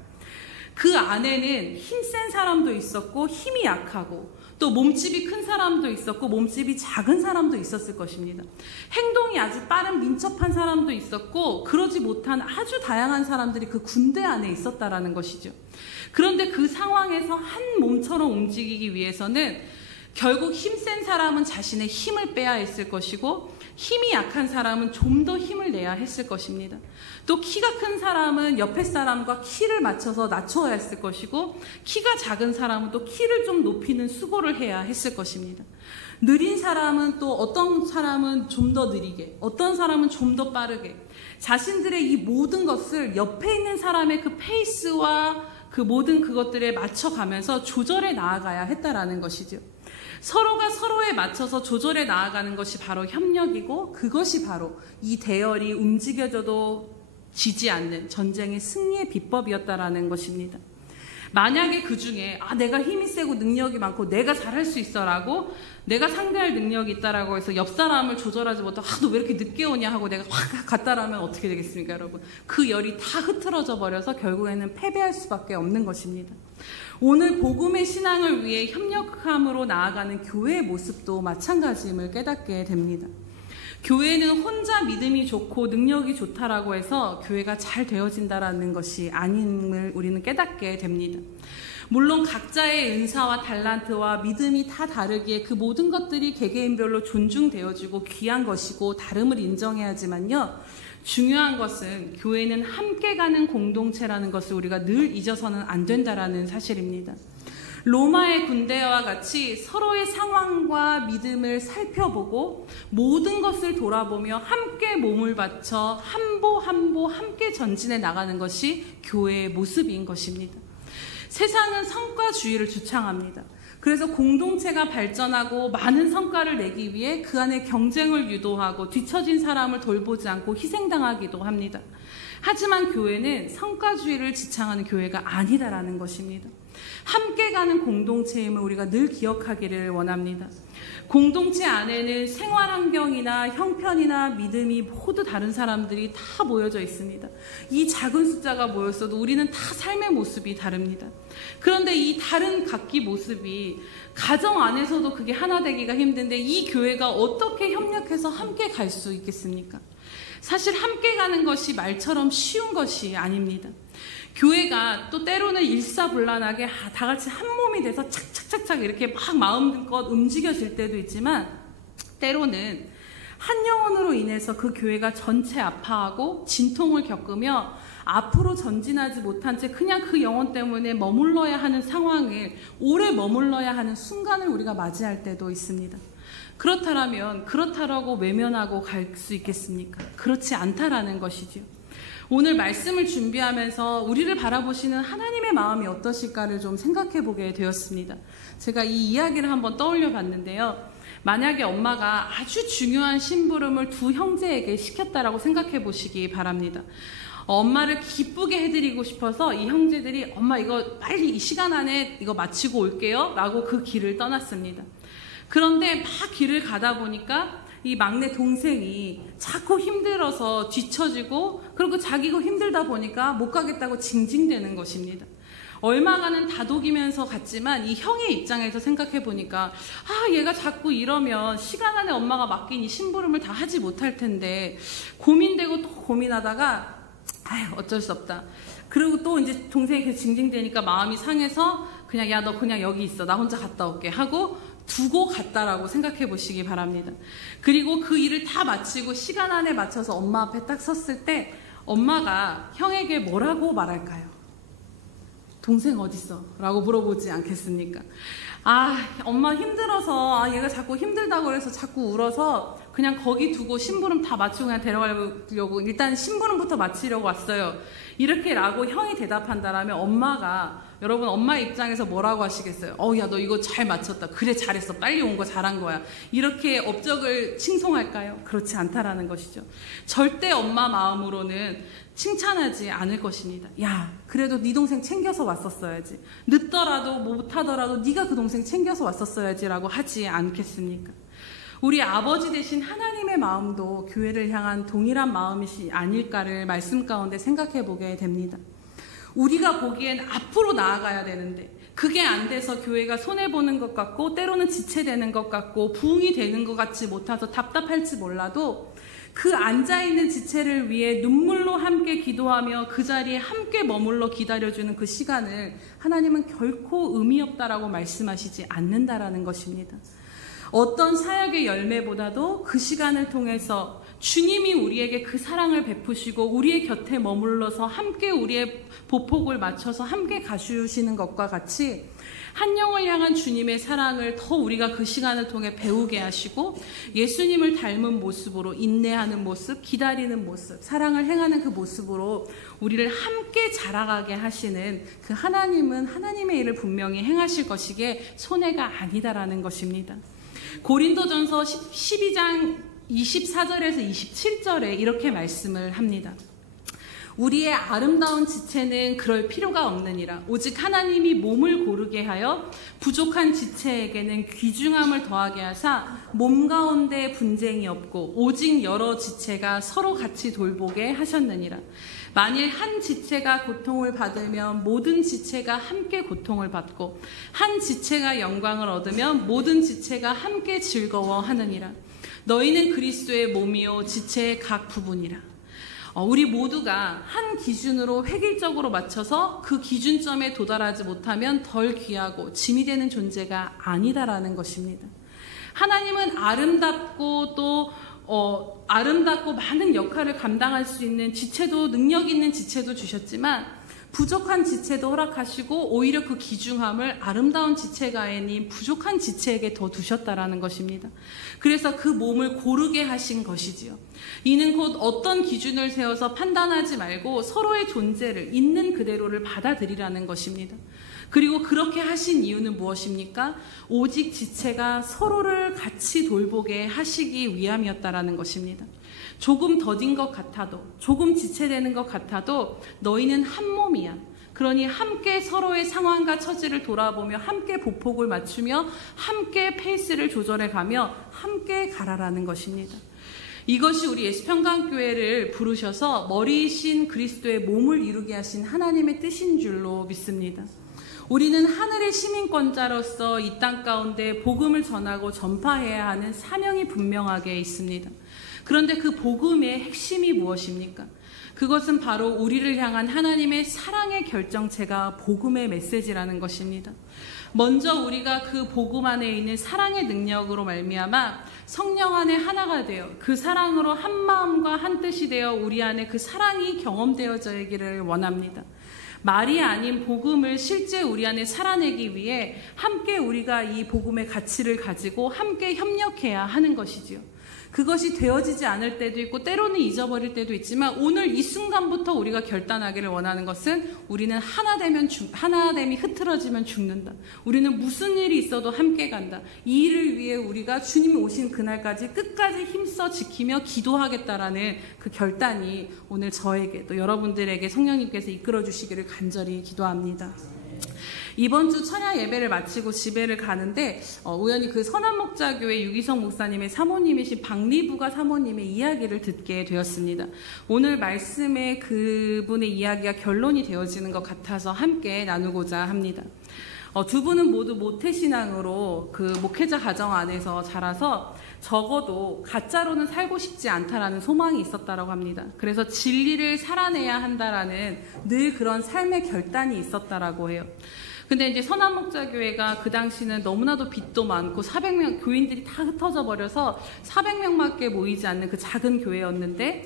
그 안에는 힘센 사람도 있었고 힘이 약하고 또 몸집이 큰 사람도 있었고 몸집이 작은 사람도 있었을 것입니다. 행동이 아주 빠른 민첩한 사람도 있었고 그러지 못한 아주 다양한 사람들이 그 군대 안에 있었다라는 것이죠. 그런데 그 상황에서 한 몸처럼 움직이기 위해서는 결국 힘센 사람은 자신의 힘을 빼야 했을 것이고 힘이 약한 사람은 좀 더 힘을 내야 했을 것입니다. 또 키가 큰 사람은 옆에 사람과 키를 맞춰서 낮춰야 했을 것이고 키가 작은 사람은 또 키를 좀 높이는 수고를 해야 했을 것입니다. 느린 사람은 또 어떤 사람은 좀 더 느리게, 어떤 사람은 좀 더 빠르게 자신들의 이 모든 것을 옆에 있는 사람의 그 페이스와 그 모든 그것들에 맞춰가면서 조절해 나아가야 했다라는 것이죠. 서로가 서로에 맞춰서 조절해 나아가는 것이 바로 협력이고 그것이 바로 이 대열이 움직여져도 지지 않는 전쟁의 승리의 비법이었다라는 것입니다. 만약에 그 중에 내가 힘이 세고 능력이 많고 내가 잘할 수 있어라고 내가 상대할 능력이 있다라고 해서 옆 사람을 조절하지 못하고 너 왜 이렇게 늦게 오냐 하고 내가 확 갔다라면 어떻게 되겠습니까, 여러분? 그 열이 다 흐트러져 버려서 결국에는 패배할 수밖에 없는 것입니다. 오늘 복음의 신앙을 위해 협력함으로 나아가는 교회의 모습도 마찬가지임을 깨닫게 됩니다. 교회는 혼자 믿음이 좋고 능력이 좋다라고 해서 교회가 잘 되어진다라는 것이 아님을 우리는 깨닫게 됩니다. 물론 각자의 은사와 달란트와 믿음이 다 다르기에 그 모든 것들이 개개인별로 존중되어지고 귀한 것이고 다름을 인정해야 하지만요. 중요한 것은 교회는 함께 가는 공동체라는 것을 우리가 늘 잊어서는 안 된다라는 사실입니다. 로마의 군대와 같이 서로의 상황과 믿음을 살펴보고 모든 것을 돌아보며 함께 몸을 바쳐 한 보 한 보 함께 전진해 나가는 것이 교회의 모습인 것입니다. 세상은 성과주의를 주창합니다. 그래서 공동체가 발전하고 많은 성과를 내기 위해 그 안에 경쟁을 유도하고 뒤처진 사람을 돌보지 않고 희생당하기도 합니다. 하지만 교회는 성과주의를 지창하는 교회가 아니다라는 것입니다. 함께 가는 공동체임을 우리가 늘 기억하기를 원합니다. 공동체 안에는 생활 환경이나 형편이나 믿음이 모두 다른 사람들이 다 모여져 있습니다. 이 작은 숫자가 모였어도 우리는 다 삶의 모습이 다릅니다. 그런데 이 다른 각기 모습이 가정 안에서도 그게 하나 되기가 힘든데 이 교회가 어떻게 협력해서 함께 갈 수 있겠습니까? 사실 함께 가는 것이 말처럼 쉬운 것이 아닙니다. 교회가 또 때로는 일사불란하게 다 같이 한 몸이 돼서 착착착착 이렇게 막 마음껏 움직여질 때도 있지만 때로는 한 영혼으로 인해서 그 교회가 전체 아파하고 진통을 겪으며 앞으로 전진하지 못한 채 그냥 그 영혼 때문에 머물러야 하는 상황을 오래 머물러야 하는 순간을 우리가 맞이할 때도 있습니다. 그렇다면 그렇다라고 외면하고 갈 수 있겠습니까? 그렇지 않다라는 것이죠. 오늘 말씀을 준비하면서 우리를 바라보시는 하나님의 마음이 어떠실까를 좀 생각해 보게 되었습니다. 제가 이 이야기를 한번 떠올려 봤는데요. 만약에 엄마가 아주 중요한 심부름을 두 형제에게 시켰다라고 생각해 보시기 바랍니다. 엄마를 기쁘게 해드리고 싶어서 이 형제들이 엄마 이거 빨리 이 시간 안에 이거 마치고 올게요 라고 그 길을 떠났습니다. 그런데 막 길을 가다 보니까 이 막내 동생이 자꾸 힘들어서 뒤처지고 그리고 자기가 힘들다 보니까 못 가겠다고 징징대는 것입니다. 얼마간은 다독이면서 갔지만 이 형의 입장에서 생각해 보니까 얘가 자꾸 이러면 시간 안에 엄마가 맡긴 이 심부름을 다 하지 못할 텐데 고민되고 또 고민하다가 어쩔 수 없다. 그리고 또 이제 동생이 계속 징징대니까 마음이 상해서 그냥 야 너 그냥 여기 있어 나 혼자 갔다 올게 하고 두고 갔다라고 생각해 보시기 바랍니다. 그리고 그 일을 다 마치고 시간 안에 맞춰서 엄마 앞에 딱 섰을 때 엄마가 형에게 뭐라고 말할까요? 동생 어딨어? 라고 물어보지 않겠습니까? 엄마 힘들어서 얘가 자꾸 힘들다고 해서 자꾸 울어서 그냥 거기 두고 심부름 다 마치고 그냥 데려가려고 일단 심부름부터 마치려고 왔어요. 이렇게 라고 형이 대답한다라면 엄마가 여러분 엄마 입장에서 뭐라고 하시겠어요? 야 너 이거 잘 맞췄다. 그래 잘했어. 빨리 온 거 잘한 거야. 이렇게 업적을 칭송할까요? 그렇지 않다라는 것이죠. 절대 엄마 마음으로는 칭찬하지 않을 것입니다. 야 그래도 네 동생 챙겨서 왔었어야지. 늦더라도 못하더라도 네가 그 동생 챙겨서 왔었어야지 라고 하지 않겠습니까? 우리 아버지 되신 하나님의 마음도 교회를 향한 동일한 마음이 아닐까를 말씀 가운데 생각해 보게 됩니다. 우리가 보기엔 앞으로 나아가야 되는데 그게 안 돼서 교회가 손해보는 것 같고 때로는 지체되는 것 같고 부흥이 되는 것 같지 못해서 답답할지 몰라도 그 앉아있는 지체를 위해 눈물로 함께 기도하며 그 자리에 함께 머물러 기다려주는 그 시간을 하나님은 결코 의미 없다라고 말씀하시지 않는다라는 것입니다. 어떤 사역의 열매보다도 그 시간을 통해서 주님이 우리에게 그 사랑을 베푸시고 우리의 곁에 머물러서 함께 우리의 보폭을 맞춰서 함께 가주시는 것과 같이 한 영을 향한 주님의 사랑을 더 우리가 그 시간을 통해 배우게 하시고 예수님을 닮은 모습으로 인내하는 모습, 기다리는 모습, 사랑을 행하는 그 모습으로 우리를 함께 자라가게 하시는 그 하나님은 하나님의 일을 분명히 행하실 것이기에 손해가 아니다라는 것입니다. 고린도전서 12장 24절에서 27절에 이렇게 말씀을 합니다. 우리의 아름다운 지체는 그럴 필요가 없느니라. 오직 하나님이 몸을 고르게 하여 부족한 지체에게는 귀중함을 더하게 하사 몸 가운데 분쟁이 없고 오직 여러 지체가 서로 같이 돌보게 하셨느니라. 만일 한 지체가 고통을 받으면 모든 지체가 함께 고통을 받고 한 지체가 영광을 얻으면 모든 지체가 함께 즐거워하느니라. 너희는 그리스도의 몸이요 지체의 각 부분이라. 우리 모두가 한 기준으로 획일적으로 맞춰서 그 기준점에 도달하지 못하면 덜 귀하고 짐이 되는 존재가 아니다라는 것입니다. 하나님은 아름답고 또 아름답고 많은 역할을 감당할 수 있는 지체도 능력 있는 지체도 주셨지만 부족한 지체도 허락하시고 오히려 그 귀중함을 아름다운 지체가 아닌 부족한 지체에게 더 두셨다라는 것입니다. 그래서 그 몸을 고르게 하신 것이지요. 이는 곧 어떤 기준을 세워서 판단하지 말고 서로의 존재를 있는 그대로를 받아들이라는 것입니다. 그리고 그렇게 하신 이유는 무엇입니까? 오직 지체가 서로를 같이 돌보게 하시기 위함이었다라는 것입니다. 조금 더딘 것 같아도 조금 지체되는 것 같아도 너희는 한 몸이야. 그러니 함께 서로의 상황과 처지를 돌아보며 함께 보폭을 맞추며 함께 페이스를 조절해가며 함께 가라라는 것입니다. 이것이 우리 예수평강교회를 부르셔서 머리이신 그리스도의 몸을 이루게 하신 하나님의 뜻인 줄로 믿습니다. 우리는 하늘의 시민권자로서 이 땅 가운데 복음을 전하고 전파해야 하는 사명이 분명하게 있습니다. 그런데 그 복음의 핵심이 무엇입니까? 그것은 바로 우리를 향한 하나님의 사랑의 결정체가 복음의 메시지라는 것입니다. 먼저 우리가 그 복음 안에 있는 사랑의 능력으로 말미암아 성령 안에 하나가 되어 그 사랑으로 한 마음과 한 뜻이 되어 우리 안에 그 사랑이 경험되어지기를 원합니다. 말이 아닌 복음을 실제 우리 안에 살아내기 위해 함께 우리가 이 복음의 가치를 가지고 함께 협력해야 하는 것이지요. 그것이 되어지지 않을 때도 있고 때로는 잊어버릴 때도 있지만 오늘 이 순간부터 우리가 결단하기를 원하는 것은 우리는 하나됨이 흐트러지면 죽는다. 우리는 무슨 일이 있어도 함께 간다. 이 일을 위해 우리가 주님이 오신 그날까지 끝까지 힘써 지키며 기도하겠다라는 그 결단이 오늘 저에게 또 여러분들에게 성령님께서 이끌어 주시기를 간절히 기도합니다. 이번 주 찬양 예배를 마치고 집에를 가는데 우연히 그 선한목자교회 유기성 목사님의 사모님이신 박리부가 사모님의 이야기를 듣게 되었습니다. 오늘 말씀에 그분의 이야기가 결론이 되어지는 것 같아서 함께 나누고자 합니다. 두 분은 모두 모태신앙으로 그 목회자 가정 안에서 자라서 적어도 가짜로는 살고 싶지 않다라는 소망이 있었다고 합니다. 그래서 진리를 살아내야 한다라는 늘 그런 삶의 결단이 있었다라고 해요. 근데 이제 선한목자교회가 그 당시는 너무나도 빚도 많고 400명 교인들이 다 흩어져 버려서 400명밖에 모이지 않는 그 작은 교회였는데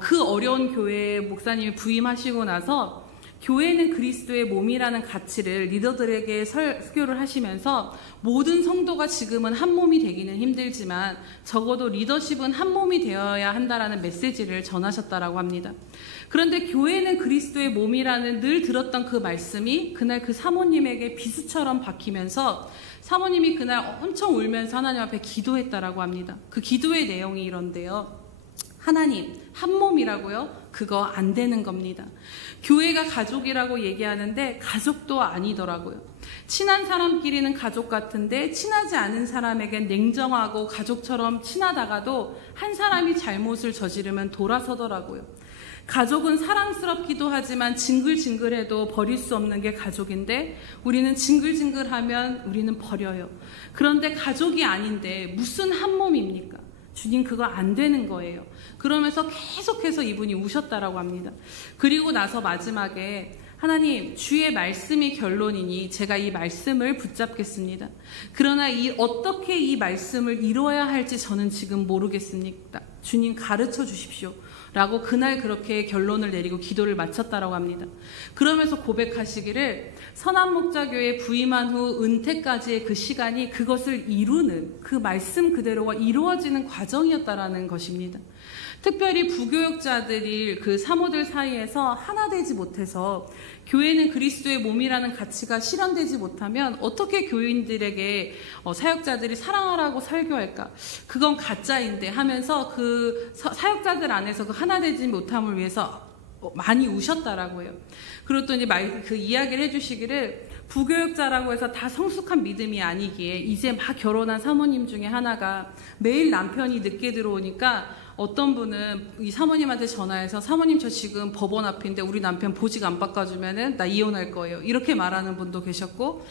그 어려운 교회에 목사님이 부임하시고 나서 교회는 그리스도의 몸이라는 가치를 리더들에게 설교를 하시면서 모든 성도가 지금은 한 몸이 되기는 힘들지만 적어도 리더십은 한 몸이 되어야 한다라는 메시지를 전하셨다라고 합니다. 그런데 교회는 그리스도의 몸이라는 늘 들었던 그 말씀이 그날 그 사모님에게 비수처럼 박히면서 사모님이 그날 엄청 울면서 하나님 앞에 기도했다라고 합니다. 그 기도의 내용이 이런데요. 하나님, 한 몸이라고요? 그거 안 되는 겁니다. 교회가 가족이라고 얘기하는데 가족도 아니더라고요. 친한 사람끼리는 가족 같은데 친하지 않은 사람에겐 냉정하고 가족처럼 친하다가도 한 사람이 잘못을 저지르면 돌아서더라고요. 가족은 사랑스럽기도 하지만 징글징글해도 버릴 수 없는 게 가족인데 우리는 징글징글하면 우리는 버려요. 그런데 가족이 아닌데 무슨 한 몸입니까? 주님 그거 안 되는 거예요. 그러면서 계속해서 이분이 우셨다라고 합니다. 그리고 나서 마지막에 하나님 주의 말씀이 결론이니 제가 이 말씀을 붙잡겠습니다. 그러나 어떻게 이 말씀을 이루어야 할지 저는 지금 모르겠습니다. 주님 가르쳐 주십시오. 라고 그날 그렇게 결론을 내리고 기도를 마쳤다라고 합니다. 그러면서 고백하시기를 선한목자교회 부임한 후 은퇴까지의 그 시간이 그것을 이루는 그 말씀 그대로가 이루어지는 과정이었다라는 것입니다. 특별히 부교역자들이 그 사모들 사이에서 하나 되지 못해서 교회는 그리스도의 몸이라는 가치가 실현되지 못하면 어떻게 교인들에게 사역자들이 사랑하라고 설교할까? 그건 가짜인데 하면서 그 사역자들 안에서 그 하나 되지 못함을 위해서 많이 우셨다라고 해요. 그리고 또 이제 그 이야기를 해주시기를 부교역자라고 해서 다 성숙한 믿음이 아니기에 이제 막 결혼한 사모님 중에 하나가 매일 남편이 늦게 들어오니까 어떤 분은 이 사모님한테 전화해서 사모님 저 지금 법원 앞인데 우리 남편 보직 안 바꿔주면은 나 이혼할 거예요. 이렇게 말하는 분도 계셨고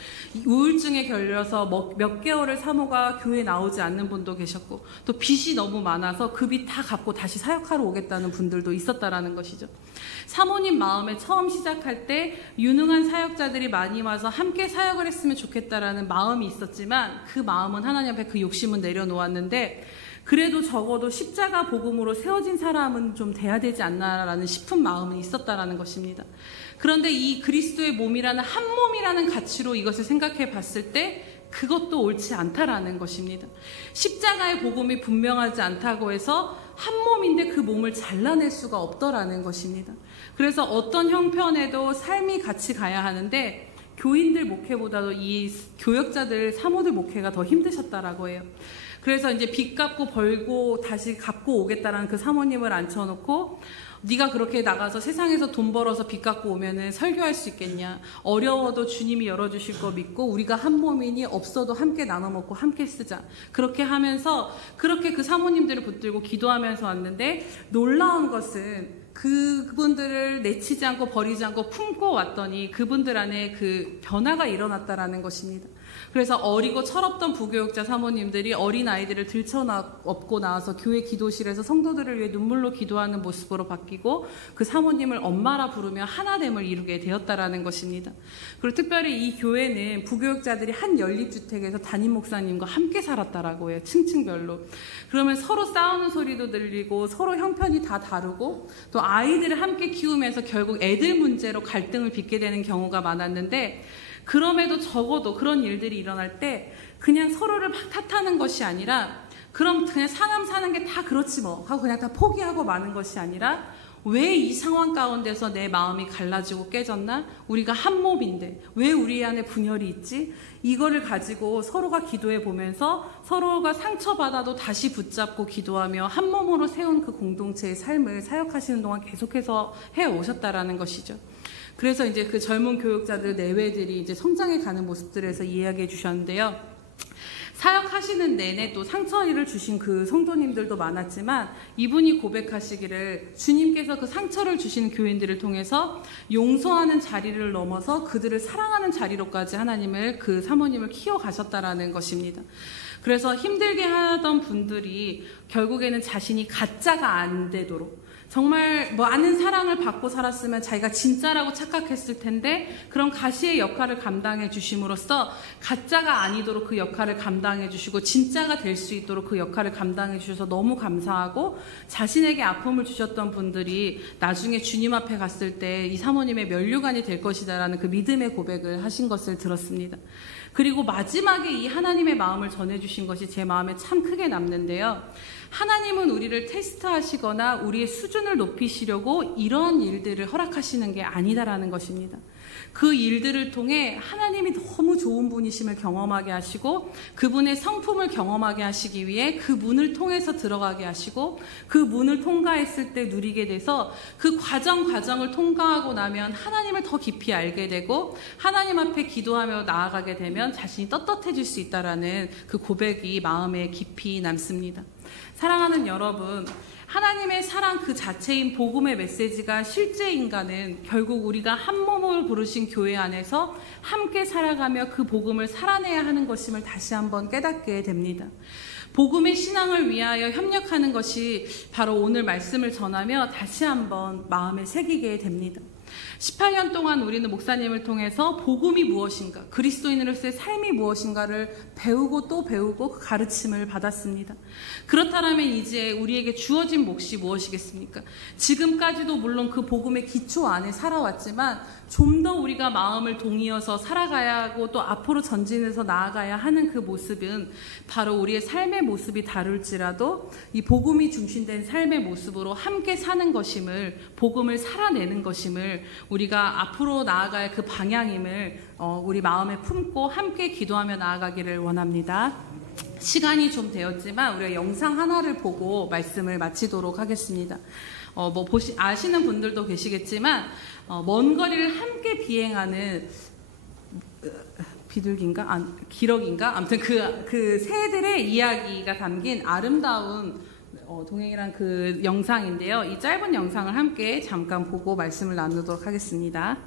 우울증에 걸려서 몇 개월을 사모가 교회에 나오지 않는 분도 계셨고 또 빚이 너무 많아서 그 빚 다 갚고 다시 사역하러 오겠다는 분들도 있었다라는 것이죠. 사모님 마음에 처음 시작할 때 유능한 사역자들이 많이 와서 함께 사역을 했으면 좋겠다라는 마음이 있었지만 그 마음은 하나님 앞에 그 욕심은 내려놓았는데 그래도 적어도 십자가 복음으로 세워진 사람은 좀 돼야 되지 않나라는 싶은 마음은 있었다라는 것입니다. 그런데 이 그리스도의 몸이라는 한 몸이라는 가치로 이것을 생각해 봤을 때 그것도 옳지 않다라는 것입니다. 십자가의 복음이 분명하지 않다고 해서 한 몸인데 그 몸을 잘라낼 수가 없더라는 것입니다. 그래서 어떤 형편에도 삶이 같이 가야 하는데 교인들 목회보다도 이 교역자들 사모들 목회가 더 힘드셨다라고 해요. 그래서 이제 빚 갚고 벌고 다시 갚고 오겠다라는 그 사모님을 앉혀놓고 네가 그렇게 나가서 세상에서 돈 벌어서 빚 갚고 오면은 설교할 수 있겠냐? 어려워도 주님이 열어주실 거 믿고 우리가 한 몸이니 없어도 함께 나눠 먹고 함께 쓰자. 그렇게 하면서 그렇게 그 사모님들을 붙들고 기도하면서 왔는데 놀라운 것은 그분들을 내치지 않고 버리지 않고 품고 왔더니 그분들 안에 그 변화가 일어났다라는 것입니다. 그래서 어리고 철없던 부교역자 사모님들이 어린 아이들을 들쳐업고 나와서 교회 기도실에서 성도들을 위해 눈물로 기도하는 모습으로 바뀌고 그 사모님을 엄마라 부르며 하나됨을 이루게 되었다라는 것입니다. 그리고 특별히 이 교회는 부교역자들이 한 연립주택에서 담임 목사님과 함께 살았다라고 해요. 층층별로. 그러면 서로 싸우는 소리도 들리고 서로 형편이 다 다르고 또 아이들을 함께 키우면서 결국 애들 문제로 갈등을 빚게 되는 경우가 많았는데 그럼에도 적어도 그런 일들이 일어날 때 그냥 서로를 막 탓하는 것이 아니라 그럼 그냥 사는 게 다 그렇지 뭐 하고 그냥 다 포기하고 마는 것이 아니라 왜 이 상황 가운데서 내 마음이 갈라지고 깨졌나? 우리가 한 몸인데 왜 우리 안에 분열이 있지? 이거를 가지고 서로가 기도해 보면서 서로가 상처받아도 다시 붙잡고 기도하며 한 몸으로 세운 그 공동체의 삶을 사역하시는 동안 계속해서 해오셨다라는 것이죠. 그래서 이제 그 젊은 교육자들 내외들이 이제 성장해 가는 모습들에서 이야기해 주셨는데요. 사역하시는 내내 또 상처를 주신 그 성도님들도 많았지만 이분이 고백하시기를 주님께서 그 상처를 주신 교인들을 통해서 용서하는 자리를 넘어서 그들을 사랑하는 자리로까지 하나님을 그 사모님을 키워가셨다라는 것입니다. 그래서 힘들게 하던 분들이 결국에는 자신이 가짜가 안 되도록 정말 많은 사랑을 받고 살았으면 자기가 진짜라고 착각했을 텐데 그런 가시의 역할을 감당해 주심으로써 가짜가 아니도록 그 역할을 감당해 주시고 진짜가 될 수 있도록 그 역할을 감당해 주셔서 너무 감사하고 자신에게 아픔을 주셨던 분들이 나중에 주님 앞에 갔을 때 이 사모님의 면류관이 될 것이다라는 그 믿음의 고백을 하신 것을 들었습니다. 그리고 마지막에 이 하나님의 마음을 전해주신 것이 제 마음에 참 크게 남는데요. 하나님은 우리를 테스트하시거나 우리의 수준을 높이시려고 이러한 일들을 허락하시는 게 아니다라는 것입니다. 그 일들을 통해 하나님이 너무 좋은 분이심을 경험하게 하시고 그분의 성품을 경험하게 하시기 위해 그 문을 통해서 들어가게 하시고 그 문을 통과했을 때 누리게 돼서 그 과정을 통과하고 나면 하나님을 더 깊이 알게 되고 하나님 앞에 기도하며 나아가게 되면 자신이 떳떳해질 수 있다라는 그 고백이 마음에 깊이 남습니다. 사랑하는 여러분, 하나님의 사랑 그 자체인 복음의 메시지가 실제인가는 결국 우리가 한 몸을 부르신 교회 안에서 함께 살아가며 그 복음을 살아내야 하는 것임을 다시 한번 깨닫게 됩니다. 복음의 신앙을 위하여 협력하는 것이 바로 오늘 말씀을 전하며 다시 한번 마음에 새기게 됩니다. 18년 동안 우리는 목사님을 통해서 복음이 무엇인가, 그리스도인으로서의 삶이 무엇인가를 배우고 또 배우고 그 가르침을 받았습니다. 그렇다면 이제 우리에게 주어진 몫이 무엇이겠습니까? 지금까지도 물론 그 복음의 기초 안에 살아왔지만 좀 더 우리가 마음을 동이어서 살아가야 하고 또 앞으로 전진해서 나아가야 하는 그 모습은 바로 우리의 삶의 모습이 다를지라도 이 복음이 중심된 삶의 모습으로 함께 사는 것임을, 복음을 살아내는 것임을, 우리가 앞으로 나아갈 그 방향임을 우리 마음에 품고 함께 기도하며 나아가기를 원합니다. 시간이 좀 되었지만 우리가 영상 하나를 보고 말씀을 마치도록 하겠습니다. 아시는 분들도 계시겠지만 먼 거리를 함께 비행하는 비둘기인가? 기러기인가? 아무튼 그 새들의 이야기가 담긴 아름다운 동행이란 그 영상인데요. 이 짧은 영상을 함께 잠깐 보고 말씀을 나누도록 하겠습니다.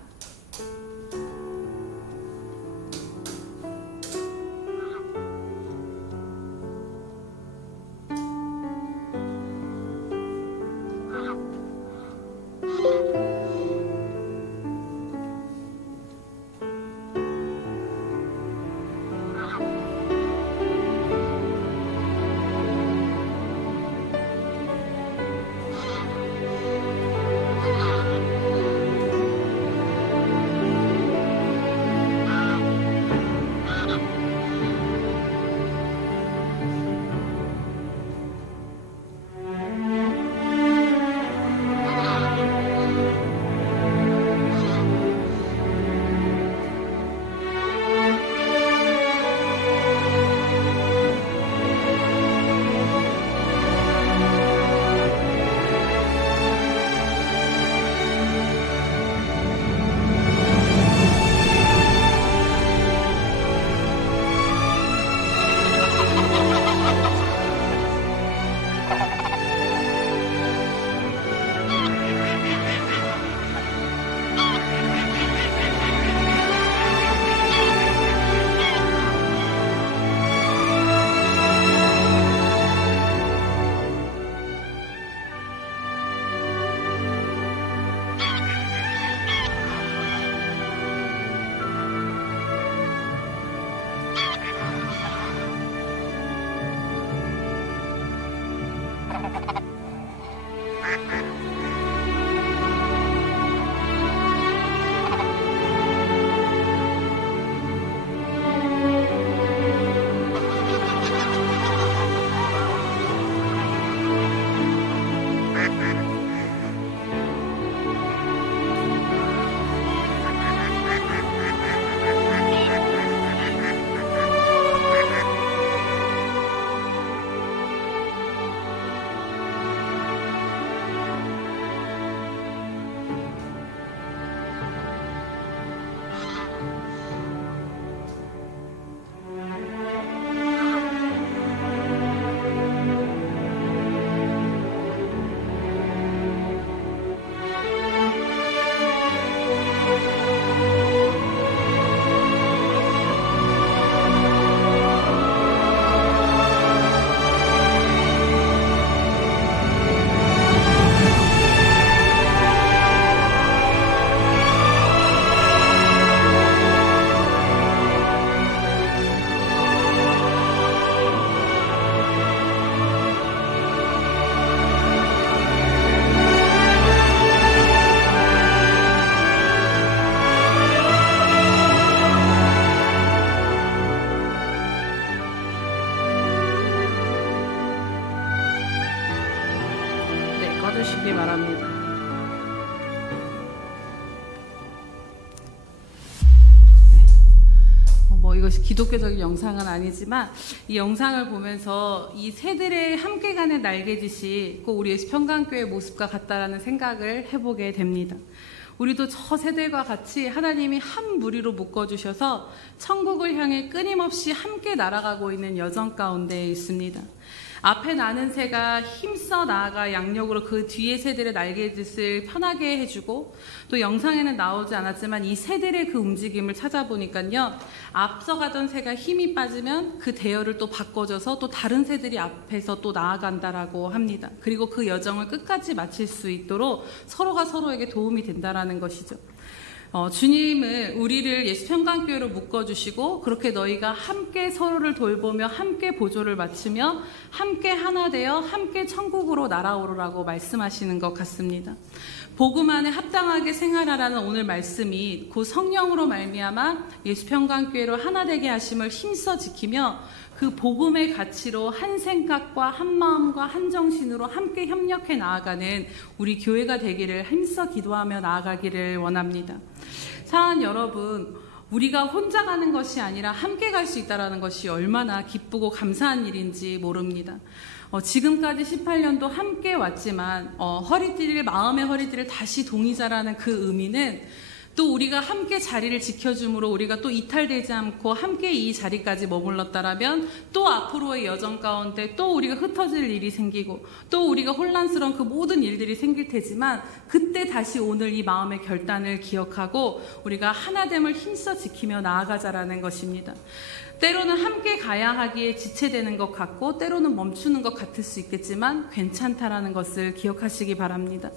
이것이 기독교적인 영상은 아니지만 이 영상을 보면서 이 새들의 함께 가는 날개짓이 꼭 우리 예수평강교회 모습과 같다라는 생각을 해보게 됩니다. 우리도 저 새들과 같이 하나님이 한 무리로 묶어주셔서 천국을 향해 끊임없이 함께 날아가고 있는 여정 가운데 있습니다. 앞에 나는 새가 힘써 나아가 양력으로 그 뒤에 새들의 날개짓을 편하게 해주고, 또 영상에는 나오지 않았지만 이 새들의 그 움직임을 찾아보니까요, 앞서가던 새가 힘이 빠지면 그 대열을 또 바꿔줘서 또 다른 새들이 앞에서 또 나아간다라고 합니다. 그리고 그 여정을 끝까지 마칠 수 있도록 서로가 서로에게 도움이 된다라는 것이죠. 주님은 우리를 예수평강교회로 묶어주시고, 그렇게 너희가 함께 서로를 돌보며 함께 보조를 맞추며 함께 하나 되어 함께 천국으로 날아오르라고 말씀하시는 것 같습니다. 복음 안에 합당하게 생활하라는 오늘 말씀이 그 성령으로 말미암아 예수평강교회로 하나 되게 하심을 힘써 지키며 그 복음의 가치로 한 생각과 한 마음과 한 정신으로 함께 협력해 나아가는 우리 교회가 되기를 힘써 기도하며 나아가기를 원합니다. 사랑하는 여러분, 우리가 혼자 가는 것이 아니라 함께 갈 수 있다는 것이 얼마나 기쁘고 감사한 일인지 모릅니다. 지금까지 18년도 함께 왔지만 마음의 허리띠를 다시 동이자라는 그 의미는 또 우리가 함께 자리를 지켜줌으로 우리가 또 이탈되지 않고 함께 이 자리까지 머물렀다라면 또 앞으로의 여정 가운데 또 우리가 흩어질 일이 생기고 또 우리가 혼란스러운 그 모든 일들이 생길 테지만 그때 다시 오늘 이 마음의 결단을 기억하고 우리가 하나됨을 힘써 지키며 나아가자라는 것입니다. 때로는 함께 가야 하기에 지체되는 것 같고 때로는 멈추는 것 같을 수 있겠지만 괜찮다라는 것을 기억하시기 바랍니다.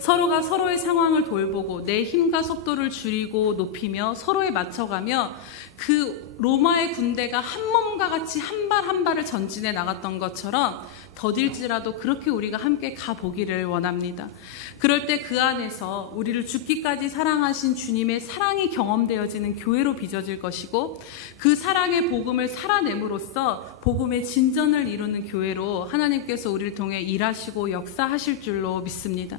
서로가 서로의 상황을 돌보고 내 힘과 속도를 줄이고 높이며 서로에 맞춰가며 그 로마의 군대가 한 몸과 같이 한 발 한 발을 전진해 나갔던 것처럼 더딜지라도 그렇게 우리가 함께 가보기를 원합니다. 그럴 때 그 안에서 우리를 죽기까지 사랑하신 주님의 사랑이 경험되어지는 교회로 빚어질 것이고 그 사랑의 복음을 살아냄으로써 복음의 진전을 이루는 교회로 하나님께서 우리를 통해 일하시고 역사하실 줄로 믿습니다.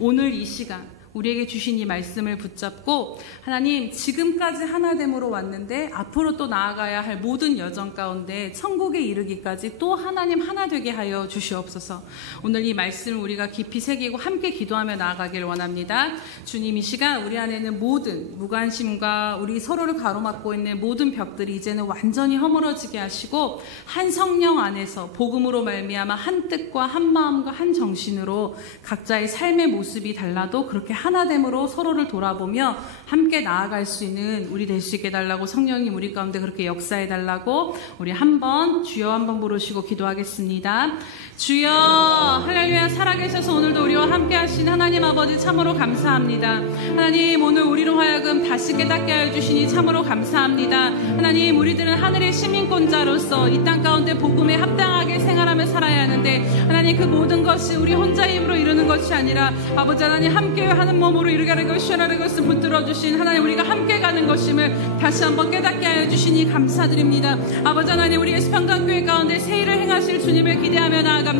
오늘 이 시간 우리에게 주신 이 말씀을 붙잡고 하나님 지금까지 하나됨으로 왔는데 앞으로 또 나아가야 할 모든 여정 가운데 천국에 이르기까지 또 하나님 하나 되게 하여 주시옵소서. 오늘 이 말씀을 우리가 깊이 새기고 함께 기도하며 나아가길 원합니다. 주님, 이 시간 우리 안에는 모든 무관심과 우리 서로를 가로막고 있는 모든 벽들이 이제는 완전히 허물어지게 하시고 한 성령 안에서 복음으로 말미암아 한 뜻과 한 마음과 한 정신으로 각자의 삶의 모습이 달라도 그렇게 하나됨으로 서로를 돌아보며 함께 나아갈 수 있는 우리 될 수 있게 해달라고 성령님 우리 가운데 그렇게 역사해달라고 우리 한번 주여 한번 부르시고 기도하겠습니다. 주여, 할렐루야. 살아계셔서 오늘도 우리와 함께 하신 하나님 아버지 참으로 감사합니다. 하나님, 오늘 우리로 하여금 다시 깨닫게 하여 주시니 참으로 감사합니다. 하나님, 우리들은 하늘의 시민권자로서 이 땅 가운데 복음에 합당하게 생활하며 살아야 하는데 하나님, 그 모든 것이 우리 혼자의 힘으로 이루는 것이 아니라 아버지 하나님 함께 하는 몸으로 이루가는 것이라는 것을 붙들어 주신 하나님, 우리가 함께 가는 것임을 다시 한번 깨닫게 하여 주시니 감사드립니다. 아버지 하나님, 우리 예수평강교회 가운데 새 일을 행하실 주님을 기대하며 나아갑니다.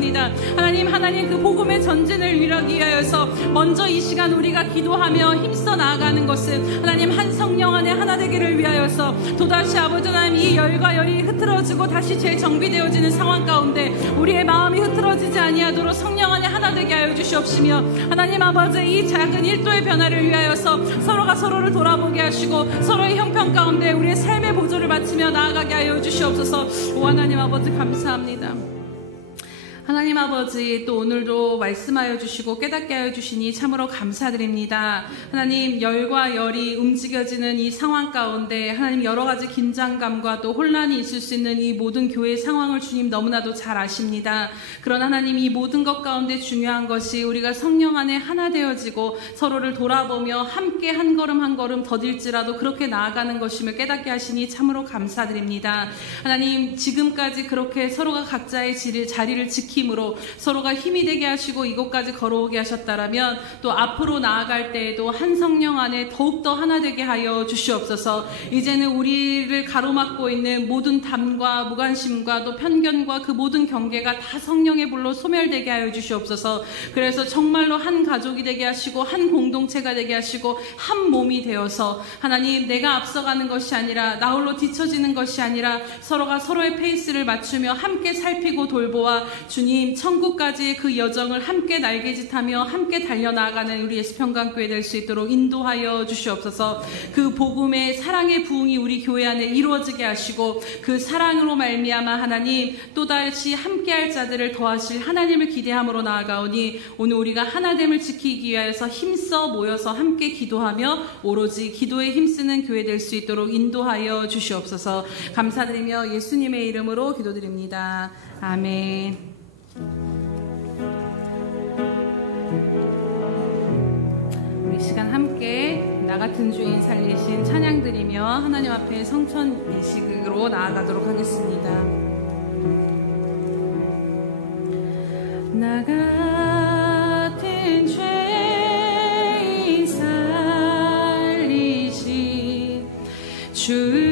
하나님, 그 복음의 전진을 이루기 위하여서 먼저 이 시간 우리가 기도하며 힘써 나아가는 것은 하나님 한 성령 안에 하나 되기를 위하여서 또다시 아버지 하나님 이 열과 열이 흐트러지고 다시 재정비되어지는 상황 가운데 우리의 마음이 흐트러지지 아니하도록 성령 안에 하나 되게 하여 주시옵시며 하나님 아버지, 이 작은 일도의 변화를 위하여서 서로가 서로를 돌아보게 하시고 서로의 형편 가운데 우리의 삶의 보조를 바치며 나아가게 하여 주시옵소서. 오 하나님 아버지, 감사합니다. 하나님 아버지, 또 오늘도 말씀하여 주시고 깨닫게 하여 주시니 참으로 감사드립니다. 하나님, 열과 열이 움직여지는 이 상황 가운데 하나님 여러 가지 긴장감과 또 혼란이 있을 수 있는 이 모든 교회의 상황을 주님 너무나도 잘 아십니다. 그러나 하나님, 이 모든 것 가운데 중요한 것이 우리가 성령 안에 하나 되어지고 서로를 돌아보며 함께 한 걸음 한 걸음 더딜지라도 그렇게 나아가는 것임을 깨닫게 하시니 참으로 감사드립니다. 하나님, 지금까지 그렇게 서로가 각자의 자리를 지키고 지킴으로 서로가 힘이 되게 하시고 이곳까지 걸어오게 하셨다라면 또 앞으로 나아갈 때에도 한 성령 안에 더욱더 하나 되게 하여 주시옵소서. 이제는 우리를 가로막고 있는 모든 담과 무관심과 또 편견과 그 모든 경계가 다 성령의 불로 소멸되게 하여 주시옵소서. 그래서 정말로 한 가족이 되게 하시고 한 공동체가 되게 하시고 한 몸이 되어서 하나님, 내가 앞서가는 것이 아니라 나 홀로 뒤처지는 것이 아니라 서로가 서로의 페이스를 맞추며 함께 살피고 돌보아 주님 천국까지의 그 여정을 함께 날개짓하며 함께 달려나가는 우리 예수평강교회 될 수 있도록 인도하여 주시옵소서. 그 복음의 사랑의 부흥이 우리 교회 안에 이루어지게 하시고 그 사랑으로 말미암아 하나님 또다시 함께할 자들을 더하실 하나님을 기대함으로 나아가오니 오늘 우리가 하나됨을 지키기 위하여서 힘써 모여서 함께 기도하며 오로지 기도에 힘쓰는 교회 될 수 있도록 인도하여 주시옵소서. 감사드리며 예수님의 이름으로 기도드립니다. 아멘. 우리 시간 함께 나 같은 주인 살리신 찬양 드리며 하나님 앞에 성천 예식으로 나아가도록 하겠습니다. 나 같은 죄인 살리신 주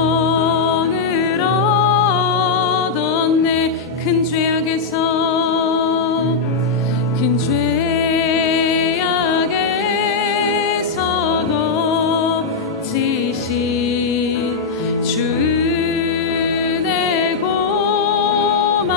광명을 얻었네. 큰 죄악에서 거치신 주 내 고마워.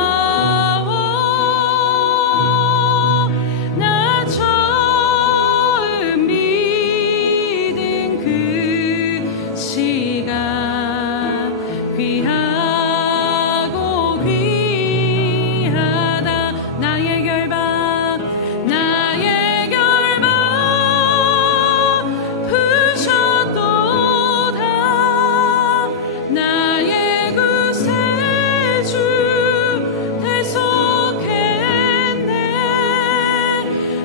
나 처음 믿은 그 시간 귀하고 귀하다. 나의 결박 푸셨도다. 나의 구세주 대속했네.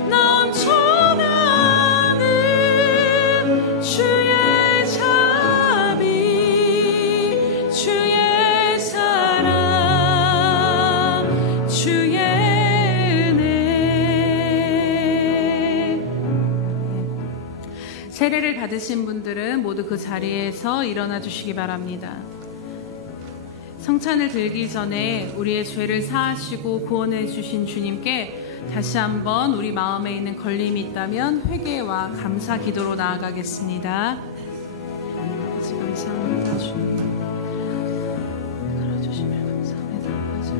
넘쳐나는 주의 자비 주의 사랑 주의 은혜. 세례를 받으신 분들은 모두 그 자리에서 일어나 주시기 바랍니다. 성찬을 들기 전에 우리의 죄를 사하시고 구원해 주신 주님께 다시 한번 우리 마음에 있는 걸림이 있다면 회개와 감사 기도로 나아가겠습니다. 아버지 감사합니다. 주님 알아주시며 감사합니다. 아버지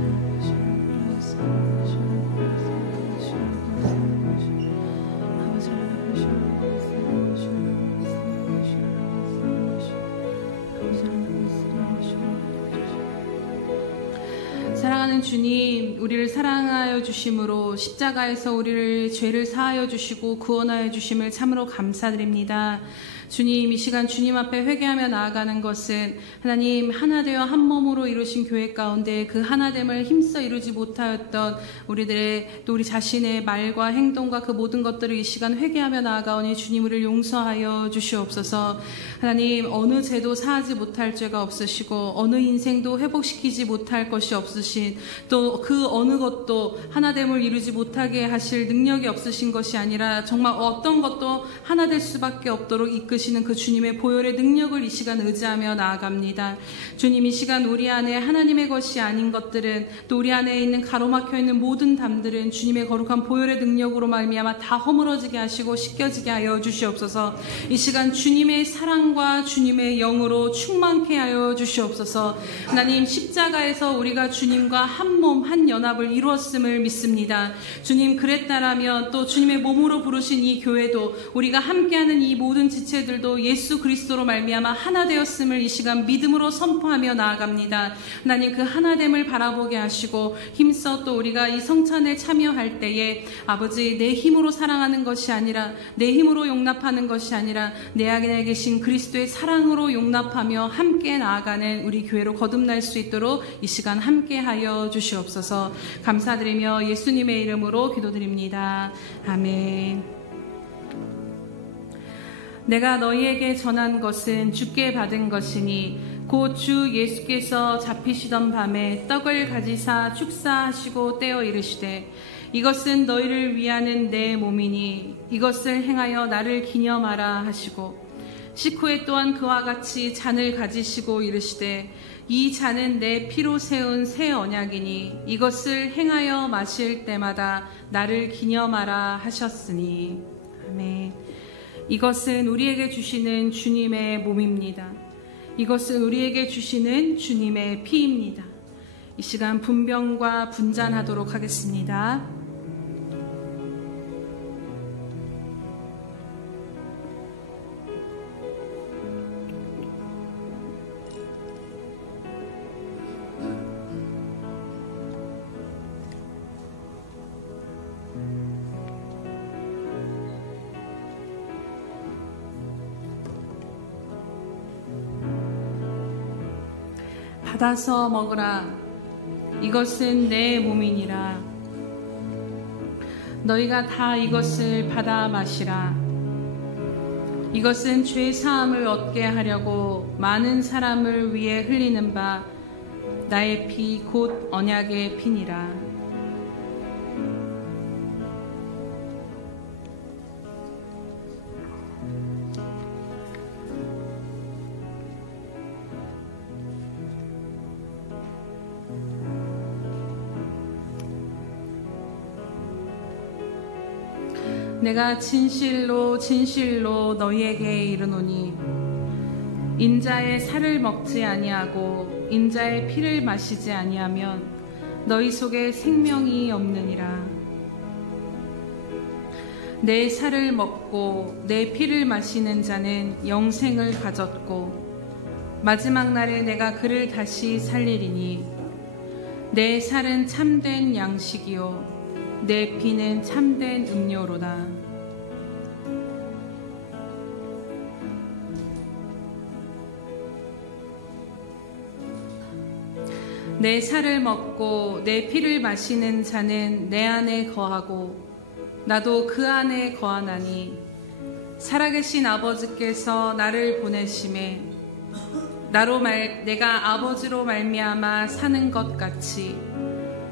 사랑하는 주님, 우리를 사랑하여 주심으로 십자가에서 우리를 죄를 사하여 주시고 구원하여 주심을 참으로 감사드립니다. 주님, 이 시간 주님 앞에 회개하며 나아가는 것은 하나님 하나 되어 한 몸으로 이루신 교회 가운데 그 하나됨을 힘써 이루지 못하였던 우리들의 또 우리 자신의 말과 행동과 그 모든 것들을 이 시간 회개하며 나아가오니 주님 우리를 용서하여 주시옵소서. 하나님 어느 죄도 사하지 못할 죄가 없으시고 어느 인생도 회복시키지 못할 것이 없으신 또 그 어느 것도 하나됨을 이루지 못하게 하실 능력이 없으신 것이 아니라 정말 어떤 것도 하나 될 수밖에 없도록 이끄시는 그 주님의 보혈의 능력을 이 시간 의지하며 나아갑니다. 주님, 이 시간 우리 안에 하나님의 것이 아닌 것들은 또 우리 안에 있는 가로막혀 있는 모든 담들은 주님의 거룩한 보혈의 능력으로 말미암아 다 허물어지게 하시고 씻겨지게 하여 주시옵소서. 이 시간 주님의 사랑과 주님의 영으로 충만케 하여 주시옵소서. 하나님, 십자가에서 우리가 주님과 한 몸 한 연합을 이루었음을 믿습니다. 주님, 그랬다라면 또 주님의 몸으로 부르신 이 교회도 우리가 함께하는 이 모든 지체들 저희들도 예수 그리스도로 말미암아 하나 되었음을 이 시간 믿음으로 선포하며 나아갑니다. 하나님, 그 하나됨을 바라보게 하시고 힘써 또 우리가 이 성찬에 참여할 때에 아버지, 내 힘으로 사랑하는 것이 아니라, 내 힘으로 용납하는 것이 아니라 내 안에 계신 그리스도의 사랑으로 용납하며 함께 나아가는 우리 교회로 거듭날 수 있도록 이 시간 함께하여 주시옵소서. 감사드리며 예수님의 이름으로 기도드립니다. 아멘. 내가 너희에게 전한 것은 주께 받은 것이니 곧 주 예수께서 잡히시던 밤에 떡을 가지사 축사하시고 떼어 이르시되 이것은 너희를 위하는 내 몸이니 이것을 행하여 나를 기념하라 하시고 식후에 또한 그와 같이 잔을 가지시고 이르시되 이 잔은 내 피로 세운 새 언약이니 이것을 행하여 마실 때마다 나를 기념하라 하셨으니. 아멘. 이것은 우리에게 주시는 주님의 몸입니다. 이것은 우리에게 주시는 주님의 피입니다. 이 시간 분병과 분잔하도록 하겠습니다. 받아서 먹으라. 이것은 내 몸이니라. 너희가 다 이것을 받아 마시라. 이것은 죄 사함을 얻게 하려고 많은 사람을 위해 흘리는 바 나의 피 곧 언약의 피니라. 내가 진실로 진실로 너희에게 이르노니 인자의 살을 먹지 아니하고 인자의 피를 마시지 아니하면 너희 속에 생명이 없느니라. 내 살을 먹고 내 피를 마시는 자는 영생을 가졌고 마지막 날에 내가 그를 다시 살리리니 내 살은 참된 양식이요 내 피는 참된 음료로다. 내 살을 먹고 내 피를 마시는 자는 내 안에 거하고 나도 그 안에 거하나니 살아계신 아버지께서 나를 보내심에 내가 아버지로 말미암아 사는 것 같이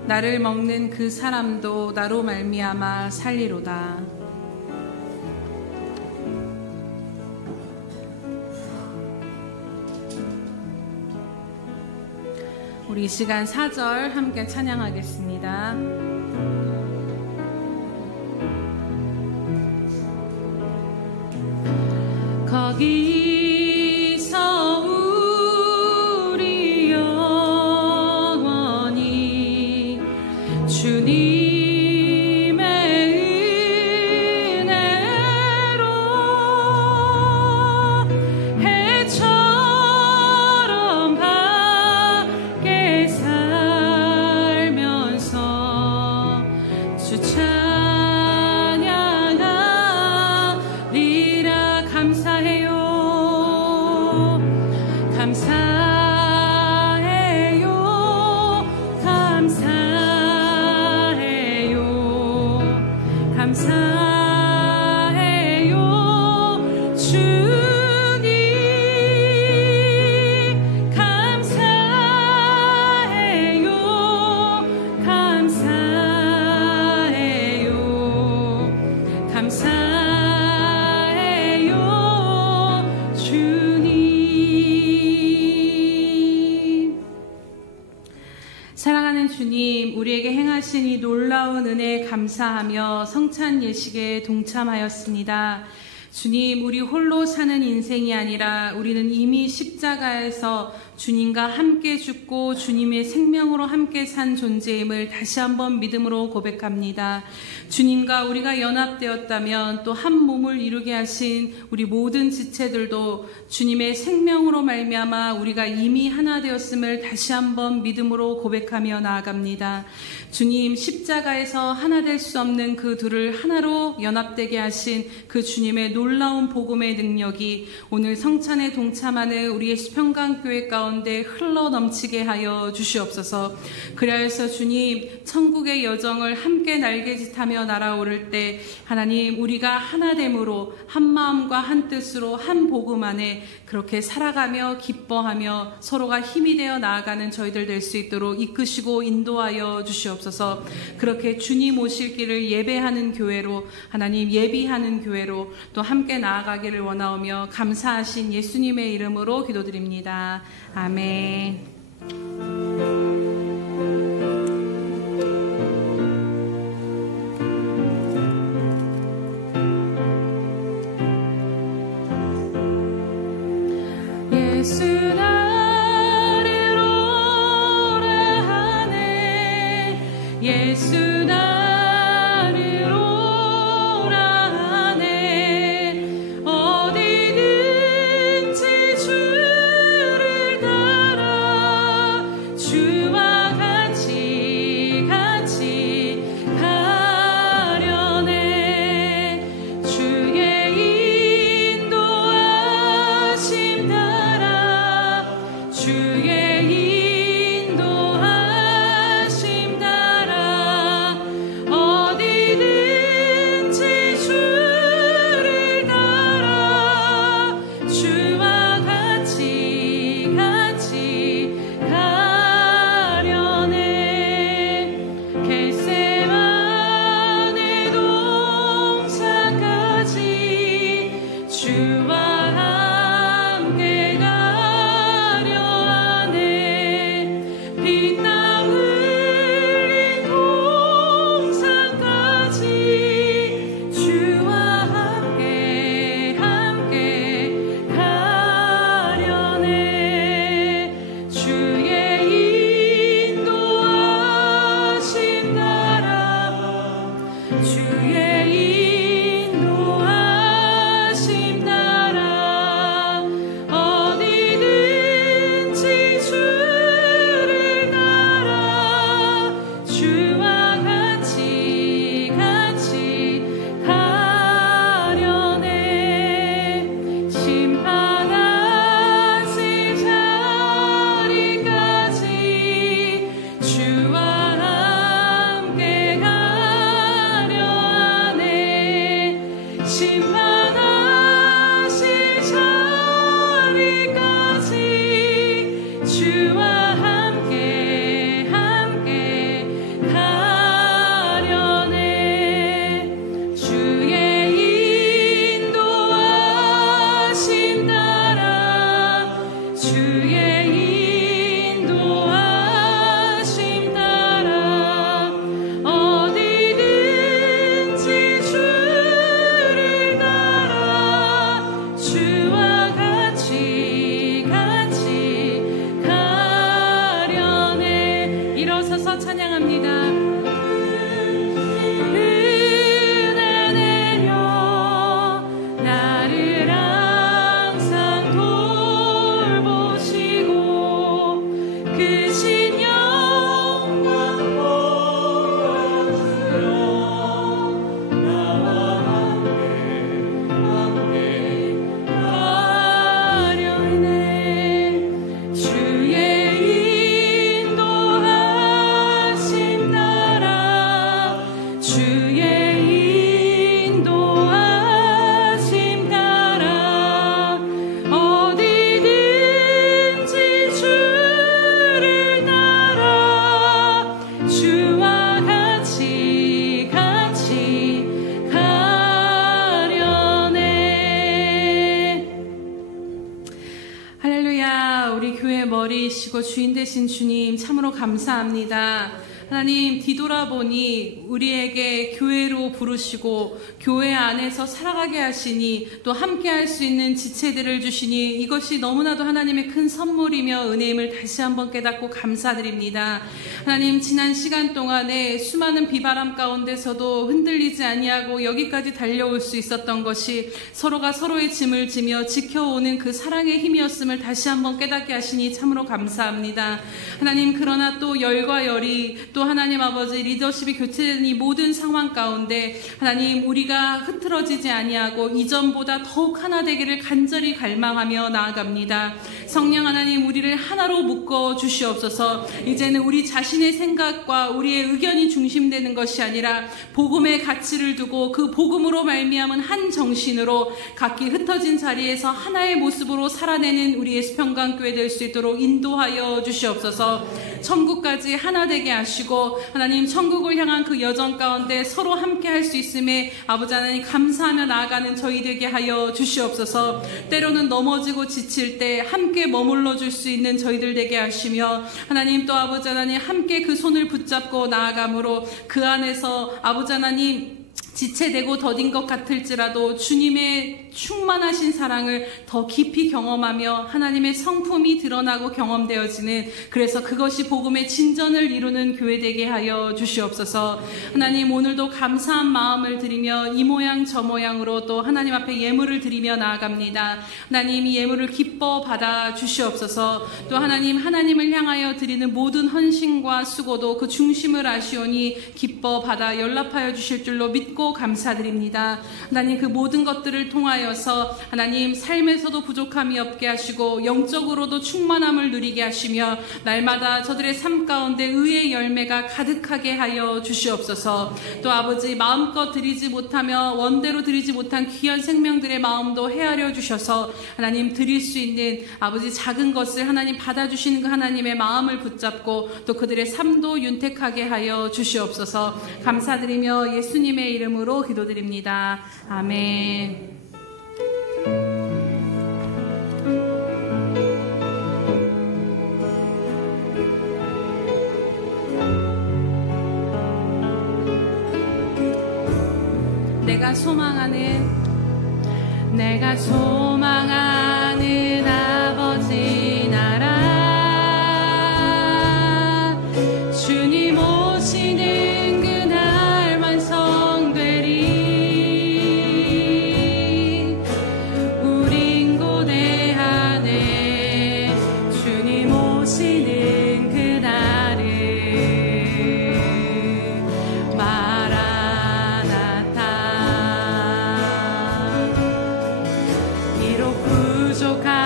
나를 먹는 그 사람도 나로 말미암아 살리로다. 우리 이 시간 4절 함께 찬양하겠습니다. 거기서 우리 영원히 주님의 은혜로 해처럼 밖에 살면서 주 찬양하리라. 감사해요. 감사해요. 감사해요. 주님 감사해요. 감사해요. 감사해요. 주님. 사랑하는 주님, 우리에게 행하신 이 놀라운 은혜에 감사하며 성찬 예식에 동참하였습니다. 주님, 우리 홀로 사는 인생이 아니라 우리는 이미 십자가에서 주님과 함께 죽고 주님의 생명으로 함께 산 존재임을 다시 한번 믿음으로 고백합니다. 주님과 우리가 연합되었다면 또 한 몸을 이루게 하신 우리 모든 지체들도 주님의 생명으로 말미암아 우리가 이미 하나 되었음을 다시 한번 믿음으로 고백하며 나아갑니다. 주님, 십자가에서 하나 될 수 없는 그 둘을 하나로 연합되게 하신 그 주님의 놀라운 복음의 능력이 오늘 성찬에 동참하는 우리의 평강교회 가운데 흘러 넘치게 하여 주시옵소서. 그리하여서 주님, 천국의 여정을 함께 날개짓하며 날아오를 때 하나님, 우리가 하나됨으로 한 마음과 한 뜻으로 한 복음 안에 그렇게 살아가며 기뻐하며 서로가 힘이 되어 나아가는 저희들 될 수 있도록 이끄시고 인도하여 주시옵소서. 그렇게 주님 오실 길을 예배하는 교회로, 하나님 예비하는 교회로 또 함께 나아가기를 원하오며 감사하신 예수님의 이름으로 기도드립니다. 아멘. 예수 나를 오라 하네. 예수 나를 오라 하네. 어디든지 주를 따라 주와 같이 가려네. 주의 인도하심 따라 주의 인도하심 따라 어디든지 주를 따라 주와 같이 가려네. 겟세마네 동산까지 주와 함께 가려 하네. 빛나 흘린 동산까지 주와 함께 가려네. 주의 인도하심 따라 주의 인도하심 따라 어디든지 주를 따라 주와 같이 가려네. 심판하실 자리까지 주와 함께 가려 하네. 심판하실 자리까지 주와 함께 가려네. 주의 인도하심 따라 주의 인도하심 따라 어디든지 주를 따라 주와 같이 가려네. 일어서서 찬양합니다. 은혜 내려 나를 항상 돌보시고 크신 영광 보여주려 나와 함께 가려네. 주의 인도하심 따라 주의 인도하심 따라 어디든지 주를 따라 주와 같이 가려네. 할렐루야. 우리 교회 머리이시고 주인 되신 주님 참으로 감사합니다. 하나님 뒤돌아보니 우리에게 교회로 부르시고 교회 안에서 살아가게 하시니 또 함께 할 수 있는 지체들을 주시니 이것이 너무나도 하나님의 큰 선물이며 은혜임을 다시 한번 깨닫고 감사드립니다. 하나님 지난 시간 동안에 수많은 비바람 가운데서도 흔들리지 아니하고 여기까지 달려올 수 있었던 것이 서로가 서로의 짐을 지며 지켜오는 그 사랑의 힘이었음을 다시 한번 깨닫게 하시니 참으로 감사합니다. 하나님 그러나 또 열과 열이 또 하나님 아버지 리더십이 교체되는 이 모든 상황 가운데 하나님 우리가 흐트러지지 아니하고 이전보다 더욱 하나 되기를 간절히 갈망하며 나아갑니다. 성령 하나님 우리를 하나로 묶어 주시옵소서. 이제는 우리 자신의 생각과 우리의 의견이 중심되는 것이 아니라 복음의 가치를 두고 그 복음으로 말미암은 한 정신으로 각기 흩어진 자리에서 하나의 모습으로 살아내는 우리의 수평강교회 될 수 있도록 인도하여 주시옵소서. 천국까지 하나 되게 하시고 하나님 천국을 향한 그 여정 가운데 서로 함께 할 수 있음에 아버지 하나님 감사하며 나아가는 저희 되게 하여 주시옵소서. 때로는 넘어지고 지칠 때 함께 머물러 줄 수 있는 저희들 되게 하시며 하나님 또 아버지 하나님 함께 그 손을 붙잡고 나아감으로 그 안에서 아버지 하나님 지체되고 더딘 것 같을지라도 주님의 충만하신 사랑을 더 깊이 경험하며 하나님의 성품이 드러나고 경험되어지는 그래서 그것이 복음의 진전을 이루는 교회 되게 하여 주시옵소서. 하나님 오늘도 감사한 마음을 드리며 이 모양 저 모양으로 또 하나님 앞에 예물을 드리며 나아갑니다. 하나님 이 예물을 기뻐 받아 주시옵소서. 또 하나님을 향하여 드리는 모든 헌신과 수고도 그 중심을 아시오니 기뻐 받아 연락하여 주실 줄로 믿고 감사드립니다. 하나님 그 모든 것들을 통하여서 하나님 삶에서도 부족함이 없게 하시고 영적으로도 충만함을 누리게 하시며 날마다 저들의 삶 가운데 의의 열매가 가득하게 하여 주시옵소서. 또 아버지 마음껏 드리지 못하며 원대로 드리지 못한 귀한 생명들의 마음도 헤아려 주셔서 하나님 드릴 수 있는 아버지 작은 것을 하나님 받아주시는 그 하나님의 마음을 붙잡고 또 그들의 삶도 윤택하게 하여 주시옵소서. 감사드리며 예수님의 이름으로 기도드립니다. 아멘. 내가 소망하는 아버지 나라 주님 오시는 그날 완성되리. 우린 고대하네 주님 오시는 그날을. 마라나타. 비록 부족한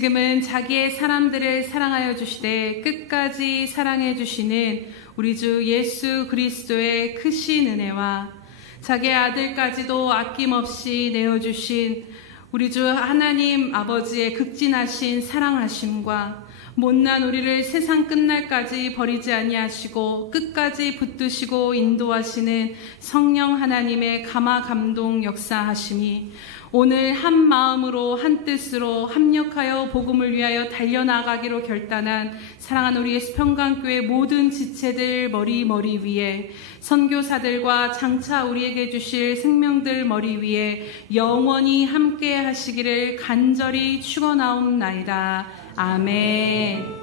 지금은 자기의 사람들을 사랑하여 주시되 끝까지 사랑해 주시는 우리 주 예수 그리스도의 크신 은혜와 자기의 아들까지도 아낌없이 내어주신 우리 주 하나님 아버지의 극진하신 사랑하심과 못난 우리를 세상 끝날까지 버리지 아니하시고 끝까지 붙드시고 인도하시는 성령 하나님의 감화 감동 역사하심이 오늘 한 마음으로 한 뜻으로 합력하여 복음을 위하여 달려나가기로 결단한 사랑하는 우리 예수평강교회 모든 지체들 머리 위에 선교사들과 장차 우리에게 주실 생명들 머리 위에 영원히 함께 하시기를 간절히 축원하옵나이다. 아멘.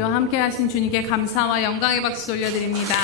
우리와 함께 하신 주님께 감사와 영광의 박수 올려드립니다.